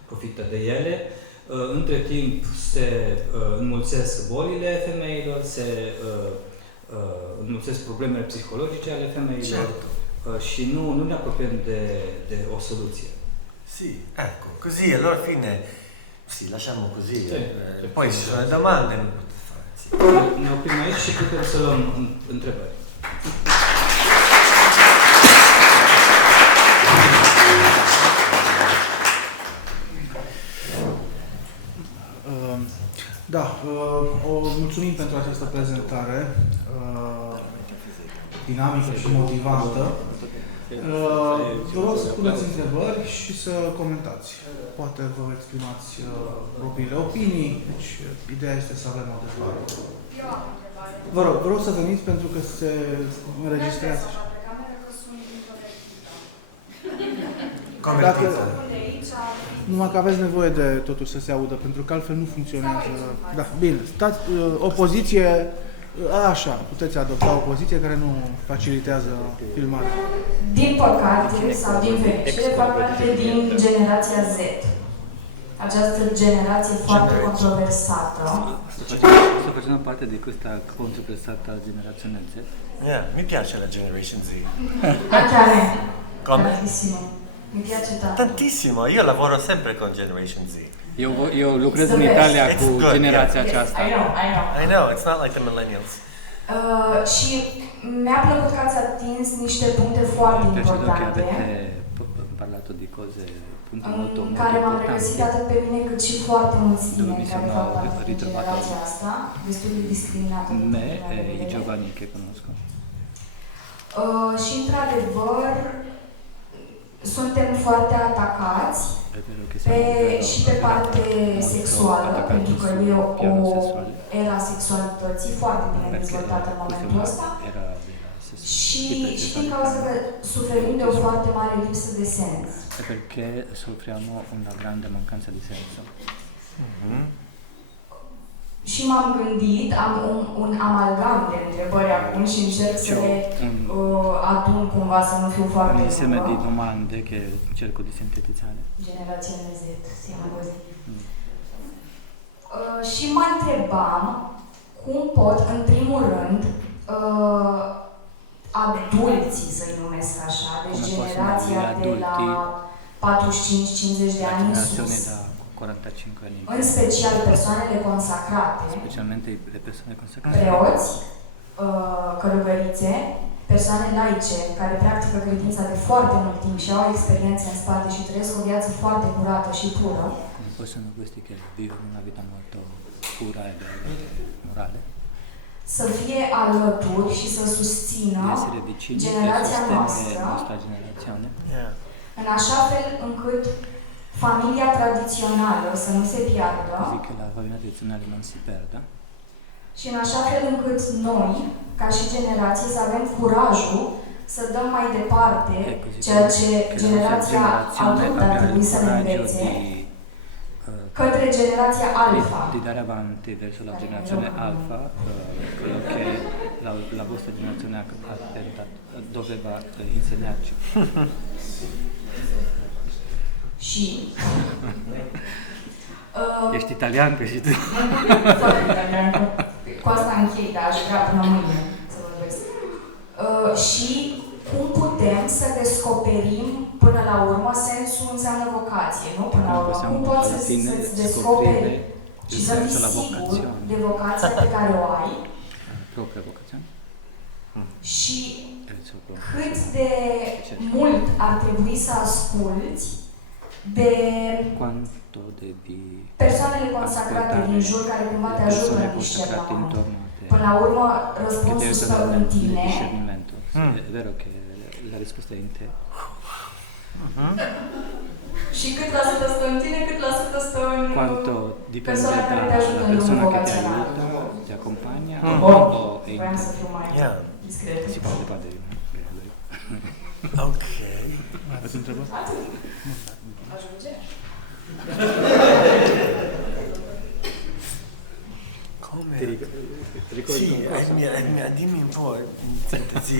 profită de ele. Între timp se înmulțesc bolile femeilor, se înmulțesc problemele psihologice ale femeilor. Certo. Și nu ne apropiem de o soluție. Sì, ecco, così allora alla fine sì, lasciamo così. Sì, poi ci sono le domande. Sì. Ne oprim aici și putem să luăm întrebări. pentru această prezentare dinamică și motivantă. Vă rog să puneți întrebări și să comentați. Poate vă exprimați propriile opinii, deci ideea este să avem o dezbatere. Eu am o întrebare. Vă rog să veniți pentru că se înregistrează. Dacă, numai că aveți nevoie de totuși să se audă, pentru că altfel nu funcționează. Da, bine, stați, o poziție, așa, puteți adopta o poziție care nu facilitează filmarea. Din păcate sau din fericire, fac parte din generația Z. Această generație foarte controversată. Sto facendo parte di questa controversata generazione Z. Mi piace la Generation Z. Anche a me. Come? Tantissimo. Mi piace tanto. Tantissimo, io lavoro sempre con Generation Z. Eu lucrez în Italia cu generația aceasta. I know, it's not like the millennials. Și mi-a plăcut că ați atins niște puncte foarte importante parlato di cose punti în molto care m-am regăsit importanti. atât pe mine cât și foarte mulți Dove mi tineri care sono fac parte din ritrovato generația asta, destul de discriminată. din me punctul meu de e i vedere. giovani che conosco. Și într-adevăr suntem foarte atacați È vero che și pe parte sexuală, pentru că e o era sexualității foarte bine dezvoltată în momentul ăsta și din cauza că suferim de o foarte mare lipsă de sens. È perché soffriamo una grande mancanza di senso. Și m-am gândit, am un amalgam de întrebări acum și încerc să le adun cumva să nu fiu foarte Un insieme di lungă. domande che cerco di sintetizzare. Generația Z, siamo così. Și mă întrebam cum pot, în primul rând, adulții, să-i numesc așa, deci Come generația possono gli de la adulti, 45-50 de ani în generazione sus, da 45 anni in în più, special persoanele consacrate, specialmente le persone consacrate, preoți, călugărițe, persoane laice care practică credința de foarte mult timp și au experiențe în spate și trăiesc o viață foarte curată și pură, come possono questi che vivono una vita molto pura e bella, morale, să fie alături și să di susțină essere vicini e generația sostenere noastră la nostra generazione, în așa fel încât familia tradițională să nu se piardă così che la famiglia tradizionale non si perda, și în așa fel încât noi, ca și generație, să avem curajul să dăm mai departe e così ceea ce che la nostra generația generazione adultă ar abbia il trebui să ne coraggio învețe di către generația alfa. di dare avanti verso la generazione alfa quello che la vostra generazione doveva insegnarci. Și Ești italian că și tu. foarte italian, cu asta închei, dar aș vrea până mâine să vorbesc. Și cum putem să descoperim până la urmă, sensul înseamnă vocație, nu? Până la urmă, cum poți să-ți descoperi și să fii sigur de vocația pe care o ai Propria vocazione. și cât de mult ar trebui să asculți de Quanto devi persoanele consacrate din jur care cumva te ajută în discernământ. intorno a te. Până la urmă, Che ti răspunsul stă aiutano în nel tine. discernimento. Sì, è vero che la risposta è in te. Și cât la sută stă în tine, cât la sută stă în Quanto dipende persoana care te ajută dalla în drumul persona che ti vocațional. aiuta, ti accompagna Bun, o è in voiam te. să fiu mai discretă. Si parla di padre. Ok. Ați întrebat? Ajunge? Come? Ricordi Sì, qualcosa? dimmi un po', sì,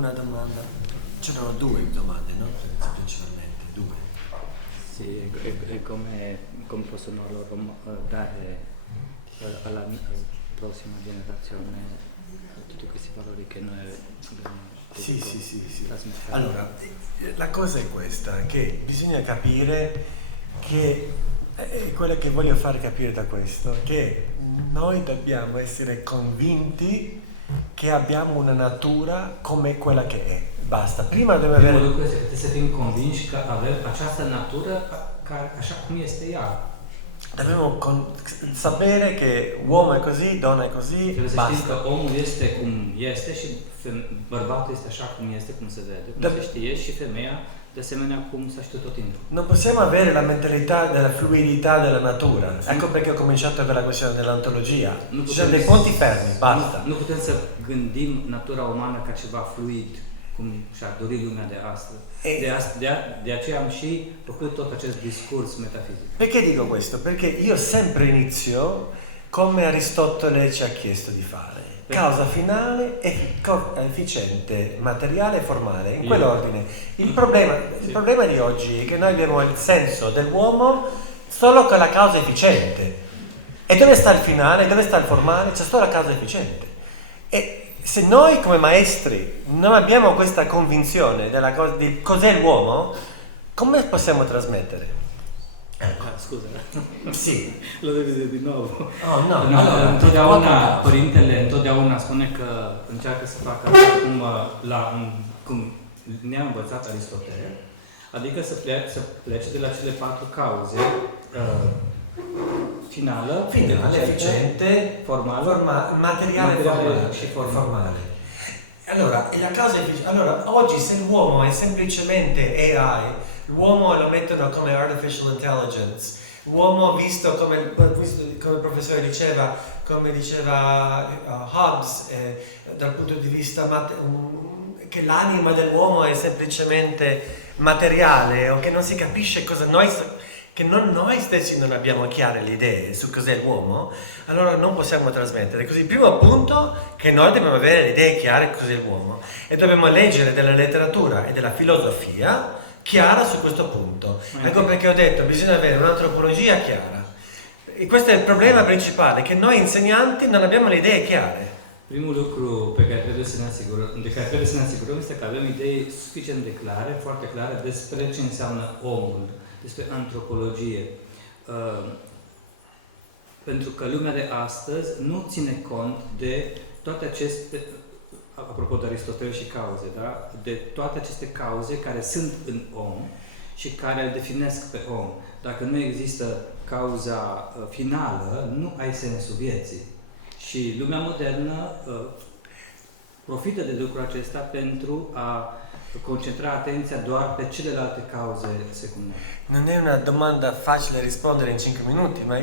una domanda. C'erano due domande, no? Principalmente, due. Sì, e come possono loro dare alla prossima generazione tutti questi valori che noi abbiamo Sì. trasmesso. Allora, la cosa è questa, che bisogna capire che, quello che voglio far capire da questo, che noi dobbiamo essere convinti che abbiamo una natura come quella che è. Basta, prima deve Primul avere... lucru este că trebuie să fim convinși că avem această natură așa cum este ea. Dobbiamo sapere che uomo è così, donna è così, Trebuie să știm basta. că omul este cum este și bărbatul este așa cum este, cum se vede, cum se știe, și femeia de asemenea cum s-a știut tot timpul. Non possiamo avere la mentalità della fluidità della natura. Ecco perché ho cominciato per la questione dell'ontologia. Ci sono dei punti fermi, basta. Nu putem să gândim natura umană ca ceva fluid, cum și-ar dori lumea de astăzi. De aceea am și făcut tot acest discurs metafizic. Perché dico questo? Perché io sempre inizio come Aristotele ci ha chiesto di fare. Causa finale, efficiente, materiale e formale, in quell'ordine. Il problema di oggi è che noi abbiamo il senso dell'uomo solo con la causa efficiente. E dove sta il finale, dove sta il formale? C'è solo la causa efficiente. E se noi come maestri non abbiamo questa convinzione di cos'è l'uomo, come possiamo trasmettere? Scuze. Sì. Lo devi dire di nuovo. Oh no, Întotdeauna, părintele întotdeauna spune că încearcă să facă așa cum ne-a învățat Aristotele, adică să plece de la cele 4 cauze, finală, efficiente, formală, materiale și formale. Allora, oggi se l'uomo è semplicemente AI, l'uomo lo mettono come artificial intelligence, l'uomo visto come il professore diceva, come diceva Hobbes, dal punto di vista che l'anima dell'uomo è semplicemente materiale o che non si capisce cosa noi stessi non abbiamo chiare le idee su cos'è l'uomo, allora non possiamo trasmettere. Così il primo punto che noi dobbiamo avere le idee chiare su cos'è l'uomo e dobbiamo leggere della letteratura e della filosofia chiara su questo punto. Ecco perché ho detto bisogna avere un'antropologia chiara. E questo è il problema principale, che noi insegnanti non abbiamo le idee chiare. Primul lucru de care trebuie să ne asigurăm este că avem idei suficient de clare, foarte clare, despre ce înseamnă omul, despre antropologie. Pentru că lumea de astăzi nu ține cont de toate aceste, apropo de Aristotel și cauze, da? De toate aceste cauze care sunt în om și care îl definesc pe om. Dacă nu există cauza finală, nu ai sensul vieții. Și lumea modernă profită de lucrul acesta pentru a concentra atenția doar pe celelalte cauze secundare. Non è una domanda facile da rispondere in 5 minuti, ma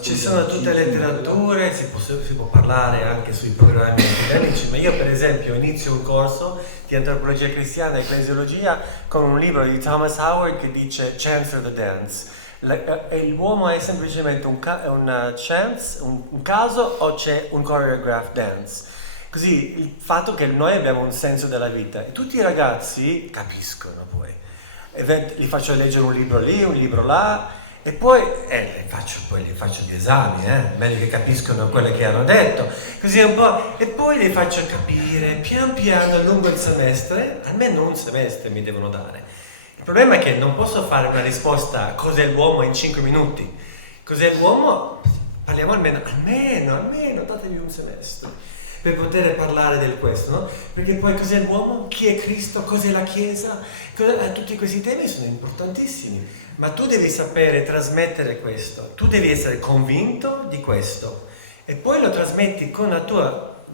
ci sono tutte le letterature, si può parlare anche sui programmi accademici, ma io per esempio inizio un corso di antropologia cristiana e ecclesiologia con un libro di Thomas Howard che dice Chance or the Dance. L'uomo è semplicemente un chance, un caso o c'è un choreographed dance? Così il fatto che noi abbiamo un senso della vita e tutti i ragazzi capiscono poi. Li faccio leggere un libro lì, un libro là e poi gli faccio gli esami, meglio che capiscono quello che hanno detto. Così un po', e poi li faccio capire pian piano lungo il semestre, almeno un semestre mi devono dare. Il problema è che non posso fare una risposta cos'è l'uomo in 5 minuti. Cos'è l'uomo? Parliamo almeno datevi un semestre per poter parlare del questo, no? Perché poi cos'è l'uomo? Chi è Cristo? Cos'è la Chiesa? Tutti questi temi sono importantissimi, ma tu devi sapere trasmettere questo, tu devi essere convinto di questo e poi lo trasmetti con la tua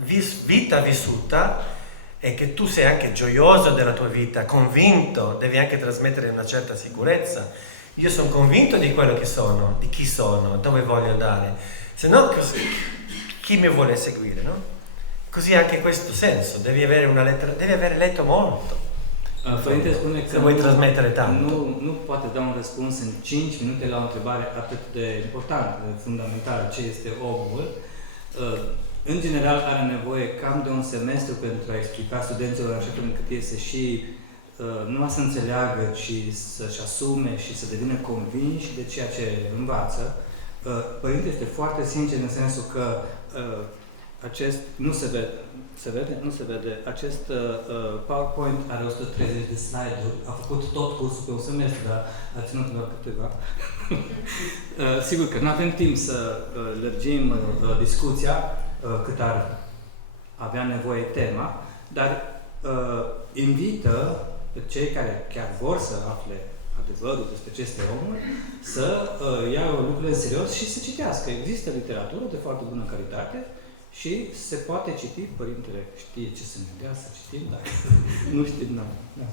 vita vissuta e che tu sei anche gioioso della tua vita, convinto, devi anche trasmettere una certa sicurezza. Io sono convinto di quello che sono, di chi sono, dove voglio andare, se no chi mi vuole seguire, no? Così anche in questo senso, devi aver letto molto. Părintele spune că vuoi trasmettere tanto. Nu poate da un răspuns în 5 minute la o întrebare atât de importantă, de fundamentală, ce este omul. În general are nevoie cam de un semestru pentru a explica studenților așa cum încât ei să și numai să înțeleagă, ci să-și asume și să devină convinși de ceea ce învață. Părintele este foarte sincer în sensul că acest, nu se vede, acest PowerPoint are 130 de slide-uri, a făcut tot cursul pe un semestru, dar a ținut doar câteva. Sigur că nu avem timp să lărgim discuția cât ar avea nevoie tema, dar invită pe cei care chiar vor să afle adevărul, despre ce este omul, să ia lucrurile în serios și să citească. Există literatură de foarte bună calitate și se poate citi, părintele știe ce să ne dea să citim, dar nu știm, nu. Da.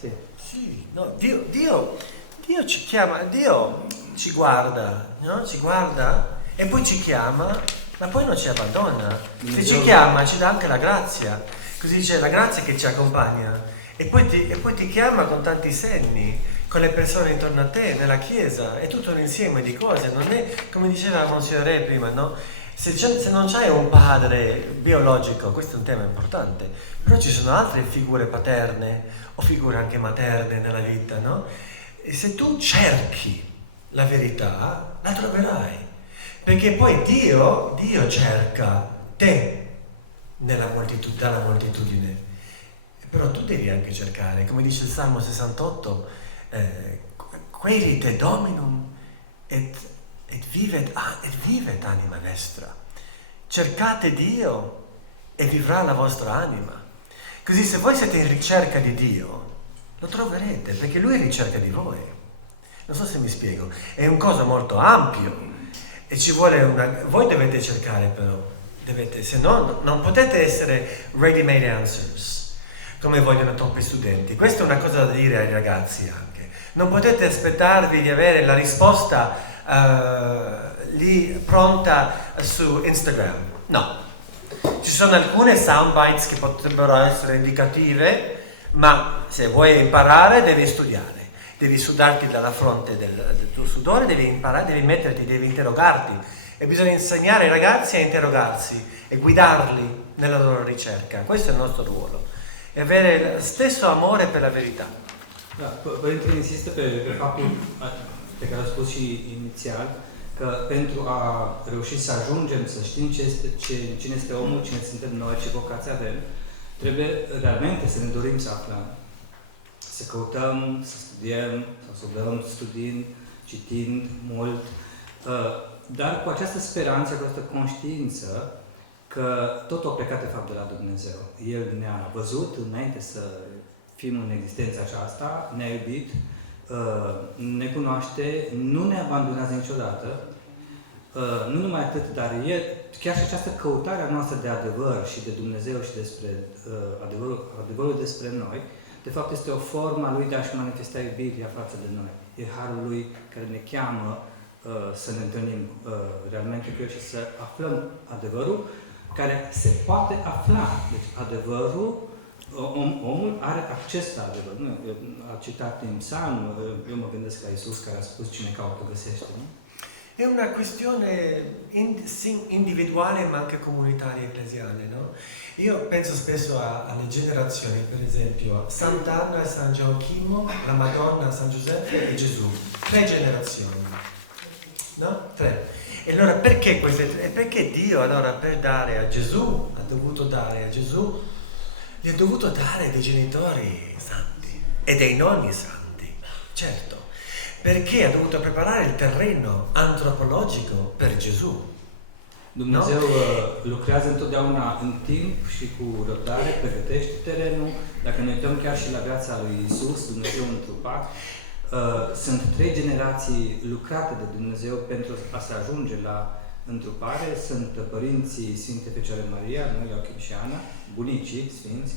Sì. Sì, no, Dio ci chiama, Dio ci guarda, no? Ci guarda e poi ci chiama, ma poi non ci abbandona. Se ci chiama ci dà anche la grazia, così dice la grazia che ci accompagna e poi ti chiama con tanti segni, con le persone intorno a te, nella chiesa, è tutto un insieme di cose, non è come diceva Monsignore prima, no? Se non c'hai un padre biologico, questo è un tema importante, però ci sono altre figure paterne o figure anche materne nella vita, no? E se tu cerchi la verità, la troverai, perché poi Dio cerca te dalla moltitudine, però tu devi anche cercare, come dice il Salmo 68, queri te dominum et vivet anima vestra. Cercate Dio e vivrà la vostra anima. Così se voi siete in ricerca di Dio, lo troverete, perché Lui è in ricerca di voi. Non so se mi spiego. È un cosa molto ampio e ci vuole voi dovete cercare però. Se no non potete essere ready-made answers, come vogliono troppi studenti. Questa è una cosa da dire ai ragazzi anche. Non potete aspettarvi di avere la risposta lì pronta su Instagram. No. Ci sono alcune soundbites che potrebbero essere indicative, ma se vuoi imparare devi studiare, devi sudarti dalla fronte del tuo sudore, devi imparare, devi metterti, devi interrogarti e bisogna insegnare ai ragazzi a interrogarsi e guidarli nella loro ricerca. Questo è il nostro ruolo, e avere lo stesso amore per la verità. Da, Părintele insistă pe faptul pe care a spus și inițial, că pentru a reuși să ajungem să știm cine este omul, cine suntem noi, ce vocație avem, trebuie realmente să ne dorim să aflăm, să căutăm, să studiem, să dăm studiind, citind mult, dar cu această speranță, cu această conștiință că tot o plecat de fapt de la Dumnezeu. El ne-a văzut înainte să fim în existența aceasta, ne-a iubit, ne cunoaște, nu ne abandonează niciodată, nu numai atât, dar chiar și această căutare a noastră de adevăr și de Dumnezeu și despre adevărul despre noi, de fapt este o formă a Lui de a-și manifesta iubirea față de noi. E Harul Lui care ne cheamă să ne întâlnim realmente cu El și să aflăm adevărul, care se poate afla. Deci adevărul, omul are acces la adevăr. Nu, a citat din Psalm, eu mă gândesc la Iisus care a spus cine caută găsește. Nu? È una questione individuale ma anche comunitaria ecclesiale, no? Io penso spesso alle generazioni, per esempio Sant'Anna e San Gioacchino, la Madonna, San Giuseppe e Gesù. 3 generazioni, no? 3. E allora perché Dio allora per dare a Gesù, ha dovuto dare a Gesù, gli ha dovuto dare dei genitori santi e dei nonni santi, certo. Perché ha dovuto preparare il terreno antropologico per Gesù. Dumnezeu lucrează întotdeauna în timp și cu răbdare, pregătește terenul. Dacă ne uităm chiar și la viața lui Iisus, Dumnezeu întrupat, sunt 3 generații lucrate de Dumnezeu pentru a se ajunge la întrupare. Sunt părinții Sfinte Fecioare Maria, nu Ioachim și Ana, bunicii sfinți,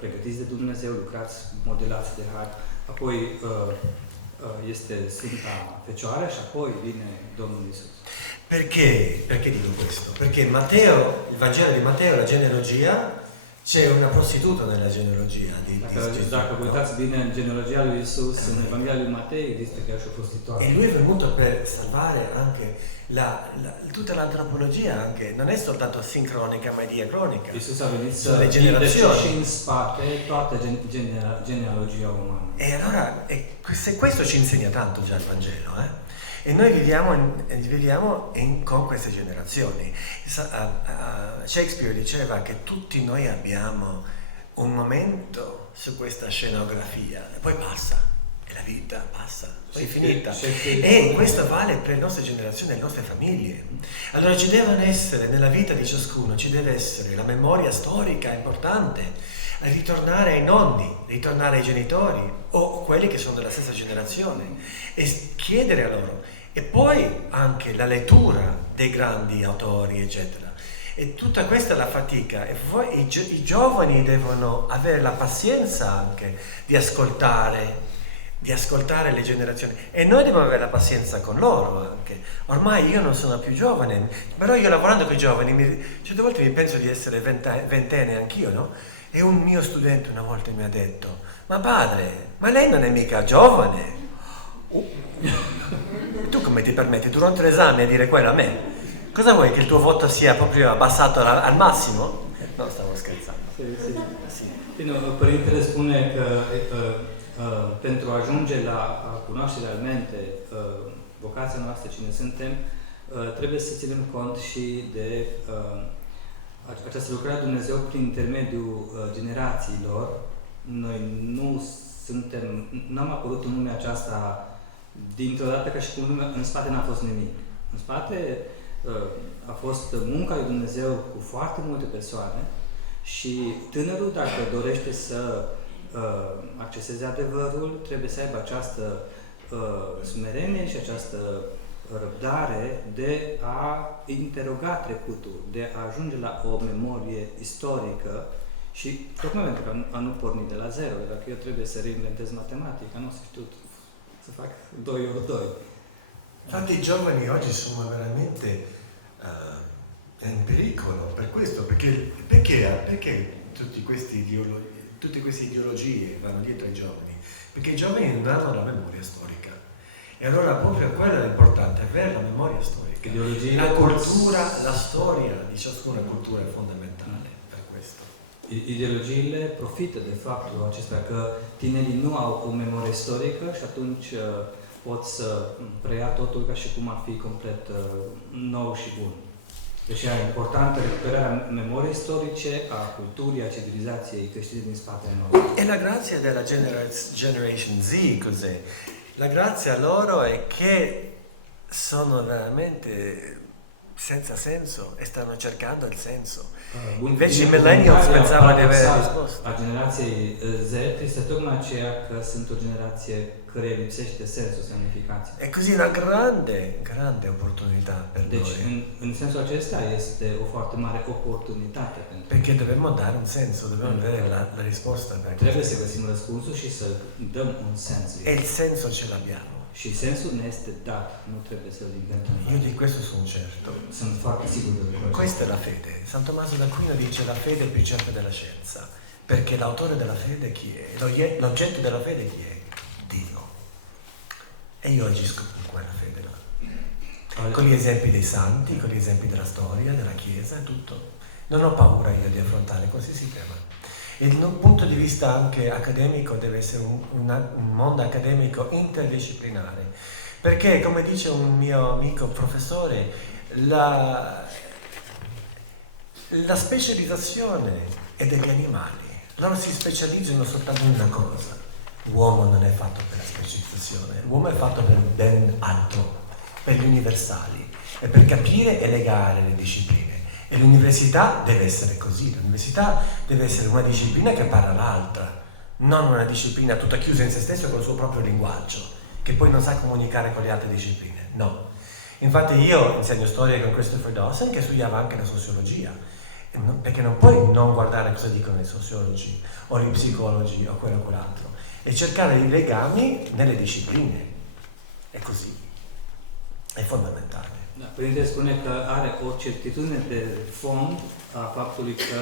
pregătiți de Dumnezeu, lucrați, modelați de har. Apoi este Sfânta Fecioară și apoi vine Domnul Iisus. Perché dico questo? Perché Matteo, il Vangelo di Matteo, la genealogia, c'è una prostituta nella genealogia di Gesù. Dacă vă uitați bine în genealogia lui Iisus, în Evanghelia lui Matei, există chiar și o prostituată. E lui è venuto per salvare anche tutta l'antropologia, anche non è soltanto sincronica ma è diacronica. Iisus a venit să vindece și în spate toată genealogia umană. E allora, se questo ci insegna tanto già il Vangelo, E noi viviamo con queste generazioni. Shakespeare diceva che tutti noi abbiamo un momento su questa scenografia e poi passa, e la vita passa, poi è finita. E questo vale per le nostre generazioni e le nostre famiglie. Allora ci devono essere, nella vita di ciascuno, ci deve essere la memoria storica importante, ritornare ai nonni, ritornare ai genitori o quelli che sono della stessa generazione e chiedere a loro. E poi anche la lettura dei grandi autori, eccetera. E tutta questa è la fatica. E poi i giovani devono avere la pazienza anche di ascoltare le generazioni. E noi dobbiamo avere la pazienza con loro anche. Ormai io non sono più giovane, però io lavorando con i giovani, certe volte mi penso di essere ventenne anch'io, no? E un mio studente una volta mi ha detto: ma padre, ma lei non è mica giovane? Tu come ti permetti durante l'esame a dire quello a me? Cosa vuoi, che il tuo voto sia proprio abbassato al massimo? No, stavo scherzando. Sì. Bine, Părintele spune că pentru a ajunge la a cunoaște realmente vocația noastră, cine suntem, trebuie să ținem cont și de această lucrare a Dumnezeu prin intermediul generațiilor. Noi n-am apărut în lumea aceasta dintr-o dată ca și cum în spate n-a fost nimic. În spate a fost munca lui Dumnezeu cu foarte multe persoane și tânărul, dacă dorește să acceseze adevărul, trebuie să aibă această smerenie și această răbdare de a interoga trecutul, de a ajunge la o memorie istorică și tocmai pentru că a nu porni de la zero. Dacă eu trebuie să reinventez matematica, nu o să știu să fac 2 ori 2. Infatti i giovani oggi sono veramente in pericolo per questo, perché tutte queste ideologie vanno dietro ai giovani? Perché i giovani non hanno la memoria storica. E allora proprio quello è importante, avere la memoria storica. La cultura, la storia di ciascuna cultura è fondamentale per questo. Ideologiile profită de faptul acesta că tinerii nu au o memorie istorică și atunci pot să preia totul ca și cum ar fi complet nou și bun. Deci e importantă recuperarea memoriei istorice, a culturii, a civilizației creștine din spatele nostru. E la grazia della Generation Z cos'è? La grazia loro è che sono veramente senza senso e stanno cercando il senso. Invece i millennials pensavano di avere risposta. A generației Z este tocmai aceea că sunt o generație care lipsește sensul, semnificația. E così una grande opportunità per deci, noi. în sensul acesta este o foarte mare oportunitate pentru noi. Perché dobbiamo dare un senso, dobbiamo avere la risposta per trebuie să găsim răspunsul și să dăm un sens. E il senso ce l'abbiamo. Și sensul ne este dat, nu trebuie să-l inventăm. Io di questo sono certo. Sunt foarte sigur de lucrul acesta. Questa è la fede. San Tommaso d'Aquino dice la fede è più certa della scienza, perché l'autore della fede chi è? L'oggetto della fede chi è? Dio. E io agisco con quella fede là. Con gli esempi dei santi, con gli esempi della storia, della Chiesa e tutto. Non ho paura io di affrontare qualsiasi tema. E da un punto di vista anche accademico deve essere un mondo accademico interdisciplinare. Perché, come dice un mio amico professore, la specializzazione è degli animali. Loro si specializzano soltanto in una cosa. L'uomo non è fatto per la specializzazione, l'uomo è fatto per ben altro, per gli universali e per capire e legare le discipline. E l'università deve essere così, l'università deve essere una disciplina che parla l'altra, non una disciplina tutta chiusa in se stessa con il suo proprio linguaggio, che poi non sa comunicare con le altre discipline, no. Infatti io insegno storia con Christopher Dawson, che studiava anche la sociologia, perché non puoi non guardare cosa dicono i sociologi o gli psicologi o quello o quell'altro, e cercare i legami nelle discipline. È così, è fondamentale. Da, Părintele spune că are o certitudine de fond a faptului că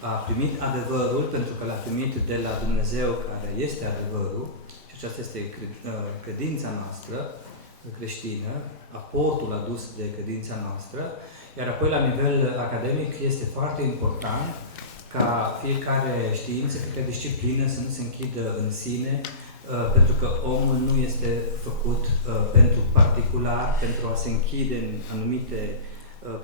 a primit adevărul, pentru că l-a primit de la Dumnezeu care este adevărul, și aceasta este credința noastră creștină, aportul adus de credința noastră, iar apoi la nivel academic este foarte important ca fiecare știință, fiecare disciplină să nu se închidă în sine, pentru că omul nu este făcut pentru particular, pentru a se închide în anumite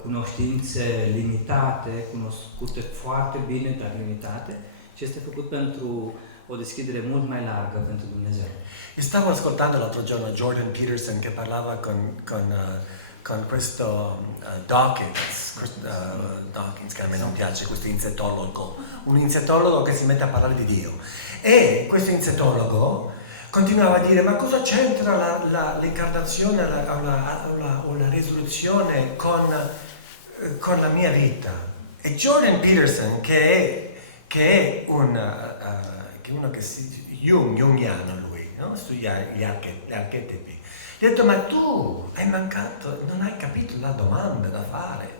cunoștințe limitate, cunoscute foarte bine, dar limitate, ci este făcut pentru o deschidere mult mai largă pentru Dumnezeu. Io stavo ascoltando l'altro giorno Jordan Peterson che parlava con questo Dawkins, che a me non piace, questo iniziatologo, un iniziatologo che si mette a parlare di Dio. E questo iniziatologo continuava a dire: ma cosa c'entra l'incarnazione o la risurrezione con la mia vita? E Jordan Peterson, che è uno che jungiano lui, no? Studia gli archetipi. Gli ho detto: ma tu non hai capito la domanda da fare,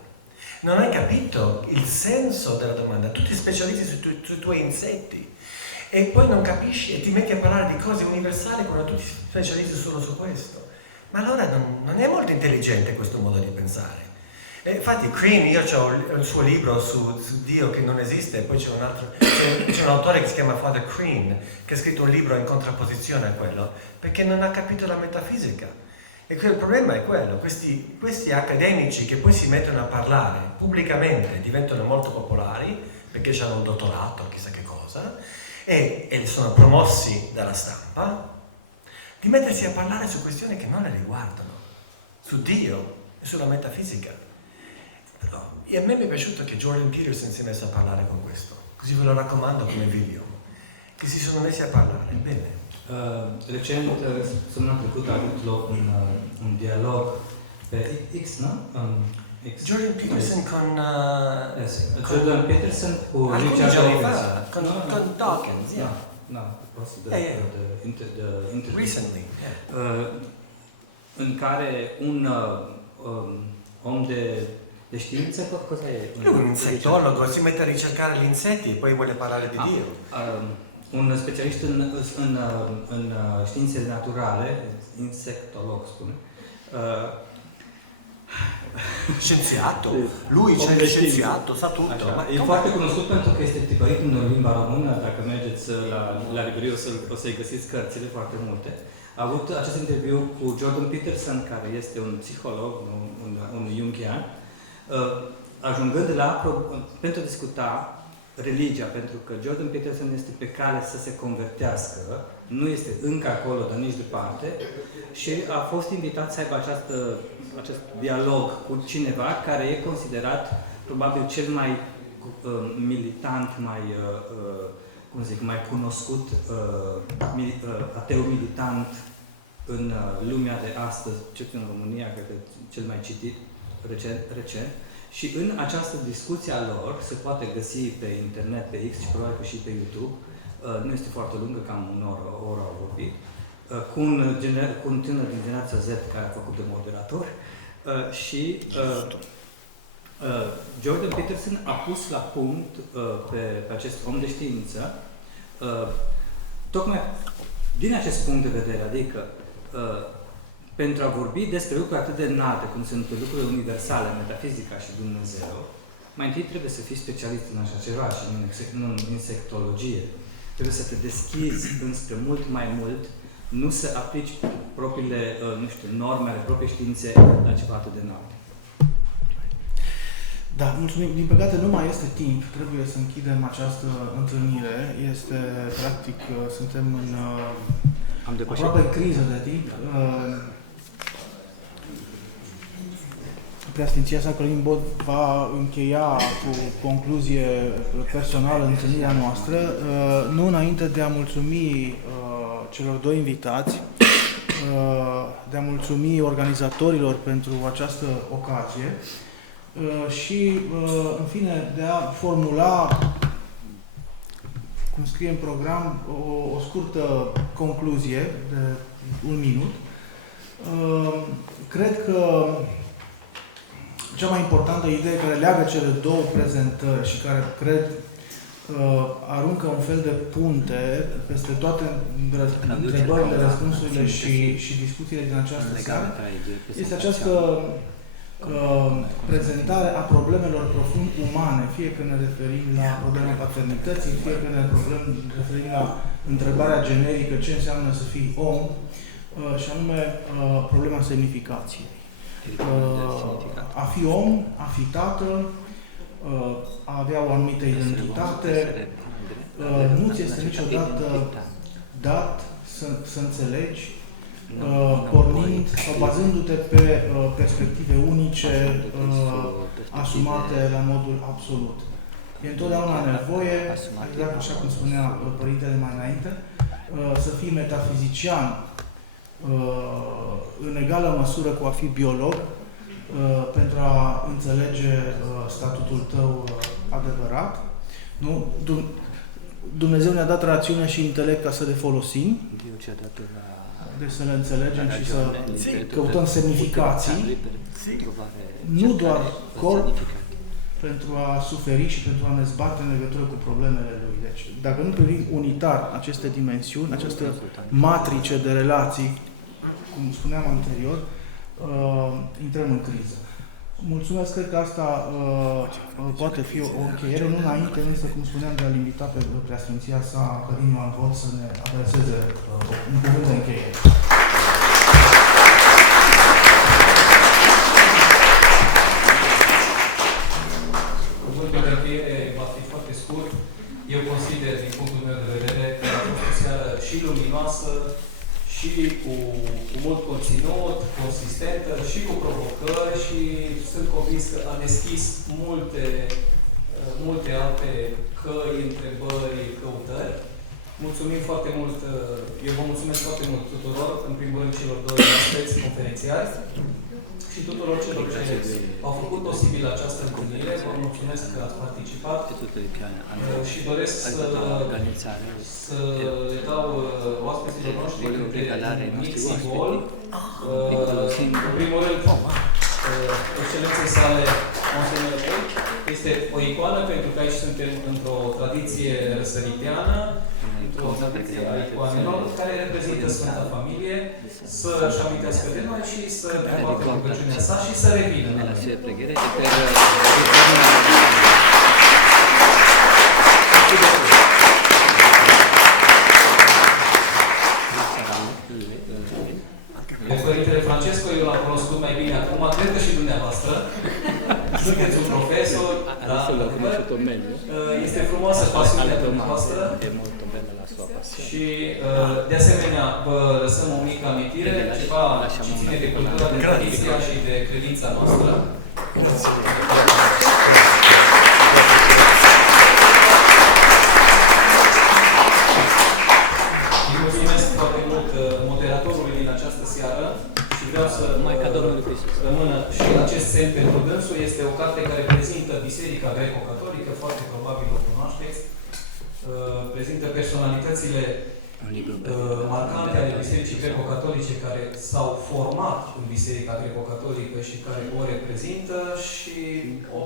non hai capito il senso della domanda, tu ti specializzi sui tuoi insetti e poi non capisci e ti metti a parlare di cose universali quando tu ti specializzi solo su questo. Ma allora non è molto intelligente questo modo di pensare. E infatti Crean, io ho il suo libro su Dio che non esiste, e poi c'è un autore che si chiama Father Crean, che ha scritto un libro in contrapposizione a quello, perché non ha capito la metafisica. E il problema è quello, questi accademici che poi si mettono a parlare pubblicamente, diventano molto popolari, perché hanno un dottorato, chissà che cosa, e sono promossi dalla stampa, di mettersi a parlare su questioni che non le riguardano, su Dio e sulla metafisica. Però, e a me mi è piaciuto che Jordan Peterson si è messo a parlare con questo, così ve lo raccomando come video, che si sono messi a parlare. Bene. Recent, săptămâna trecută a avut loc un dialog pe X, nu? X. Jordan Peterson con Jordan Peterson cu Richard Dawkins. Con Dawkins, yeah. No, the interview. Recently, yeah. În care un om de știință, cosa e? Lui un insettologo, si mette a ricercare gli insetti e poi vuole parlare di Dio. Un specialist în științele naturale, insectolog spune. Scienziato, lui c'è scienziato, sa tutto. E foarte cunoscut pentru că este tipărit în limba română, dacă mergeți la librărie o să-i găsiți cărțile foarte multe. A avut acest interviu cu Jordan Peterson, care este un psiholog, un jungian, ajungând pentru a discuta religia, pentru că Jordan Peterson este pe cale să se convertească, nu este încă acolo, dar nici departe, și a fost invitat să aibă acest dialog cu cineva care e considerat probabil cel mai militant, mai cunoscut ateu militant în lumea de astăzi, cel puțin în România, cred că cel mai citit recent. Și în această discuție a lor se poate găsi pe internet, pe X și probabil și pe YouTube, nu este foarte lungă, cam o oră au vorbit, cu un tânăr din generația Z care a făcut de moderator și Jordan Peterson a pus la punct pe acest om de știință tocmai din acest punct de vedere, adică pentru a vorbi despre lucruri atât de înalte, cum sunt lucrurile universale, metafizica și Dumnezeu, mai întâi trebuie să fii specialist în așa ceva și nu în insectologie. Trebuie să te deschizi înspre mult mai mult, nu să aplici propriile, norme ale propriei științe la ceva atât de înalt. Da, mulțumim. Din păcate nu mai este timp, trebuie să închidem această întâlnire. Este, practic, suntem aproape în criză de timp. Preasfinția sa Călin Bod va încheia cu concluzie personală întâlnirea noastră, nu înainte de a mulțumi celor doi invitați, de a mulțumi organizatorilor pentru această ocazie și, în fine, de a formula, cum scrie în program, o scurtă concluzie de 1 minut. Cred că cea mai importantă idee care leagă cele două prezentări și care, cred, aruncă un fel de punte peste toate întrebările, răspunsurile și discuțiile din această seară, este această prezentare a problemelor profund umane, fie că ne referim la problema paternității, fie că ne referim la întrebarea generică ce înseamnă să fii om, și anume problema semnificației. A fi om, a fi tată, a avea o anumită identitate, nu ți este niciodată dat să înțelegi pornind sau bazându-te pe perspective unice asumate la modul absolut. E întotdeauna nevoie, exact așa cum spunea părintele mai înainte, să fii metafizician în egală măsură cu a fi biolog pentru a înțelege statutul tău adevărat. Nu? Dumnezeu ne-a dat rațiune și intelect ca să le folosim, deci să le înțelegem și să căutăm semnificații, nu doar corp, pentru a suferi și pentru a ne zbate în legătură cu problemele lui. Deci, dacă nu privim unitar aceste dimensiuni, această matrice de relații, cum spuneam anterior, intrăm în criză. Mulțumesc, cred că asta poate fi o încheiere, nu înainte, însă, cum spuneam, de a-l invita pe Preasfinția sa, Călin Ioan Vod, să ne adreseze un cuvânt de încheiere. Cuvântul de încheiere va fi foarte scurt. Eu consider, din punctul meu de vedere, că a fost o seară și luminoasă, și cu mult conținut, consistentă, și cu provocări și sunt convins că a deschis multe alte căi, întrebări, căutări. Mulțumim foarte mult, eu vă mulțumesc foarte mult tuturor, în primul rând celor doi experți conferențiari și tuturor celor care au făcut posibil această întâlnire. Vă mulțumesc că ați participat și doresc să le dau oaspeților noștri câte mic simbol. În primul rând, excelenței sale, Monsenor Bey, este o icoană pentru că aici suntem într-o tradiție răsăriteană, într-o tradiție a icoanelor care reprezintă Sfânta Familie, să-și amintească de noi și să ne poată rugăciunea sa și să revină. Pe Părintele Francesco eu l-am cunoscut mai bine acum, cred că și dumneavoastră. Sunteți un profesor, da, este frumoasă pasiunea dumneavoastră și de asemenea vă lăsăm o mică amintire, ceva ce ține de cultura, de tradiția și de credința noastră. Îi mulțumesc foarte mult moderatorului din această seară și vreau să rămână și acest semn pentru dânsul. Este o carte care prezintă Biserica Greco-Catolică, foarte probabil o cunoașteți. Prezintă personalitățile marcante ale Bisericii Greco-Catolice care s-au format în Biserica Greco-Catolică și care o reprezintă și o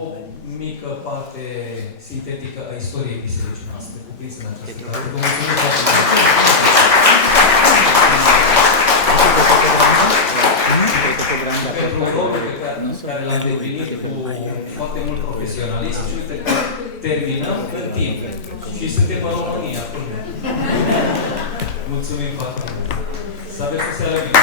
mică parte sintetică a istoriei Bisericii noastre, cuprinsă în această carte. Vă mulțumim foarte mult! Pentru rolul pe care l-am îndeplinit cu foarte mult profesionalism și uite că terminăm în timp. Și suntem în România. Mulțumim foarte mult! Să aveți o seară bine!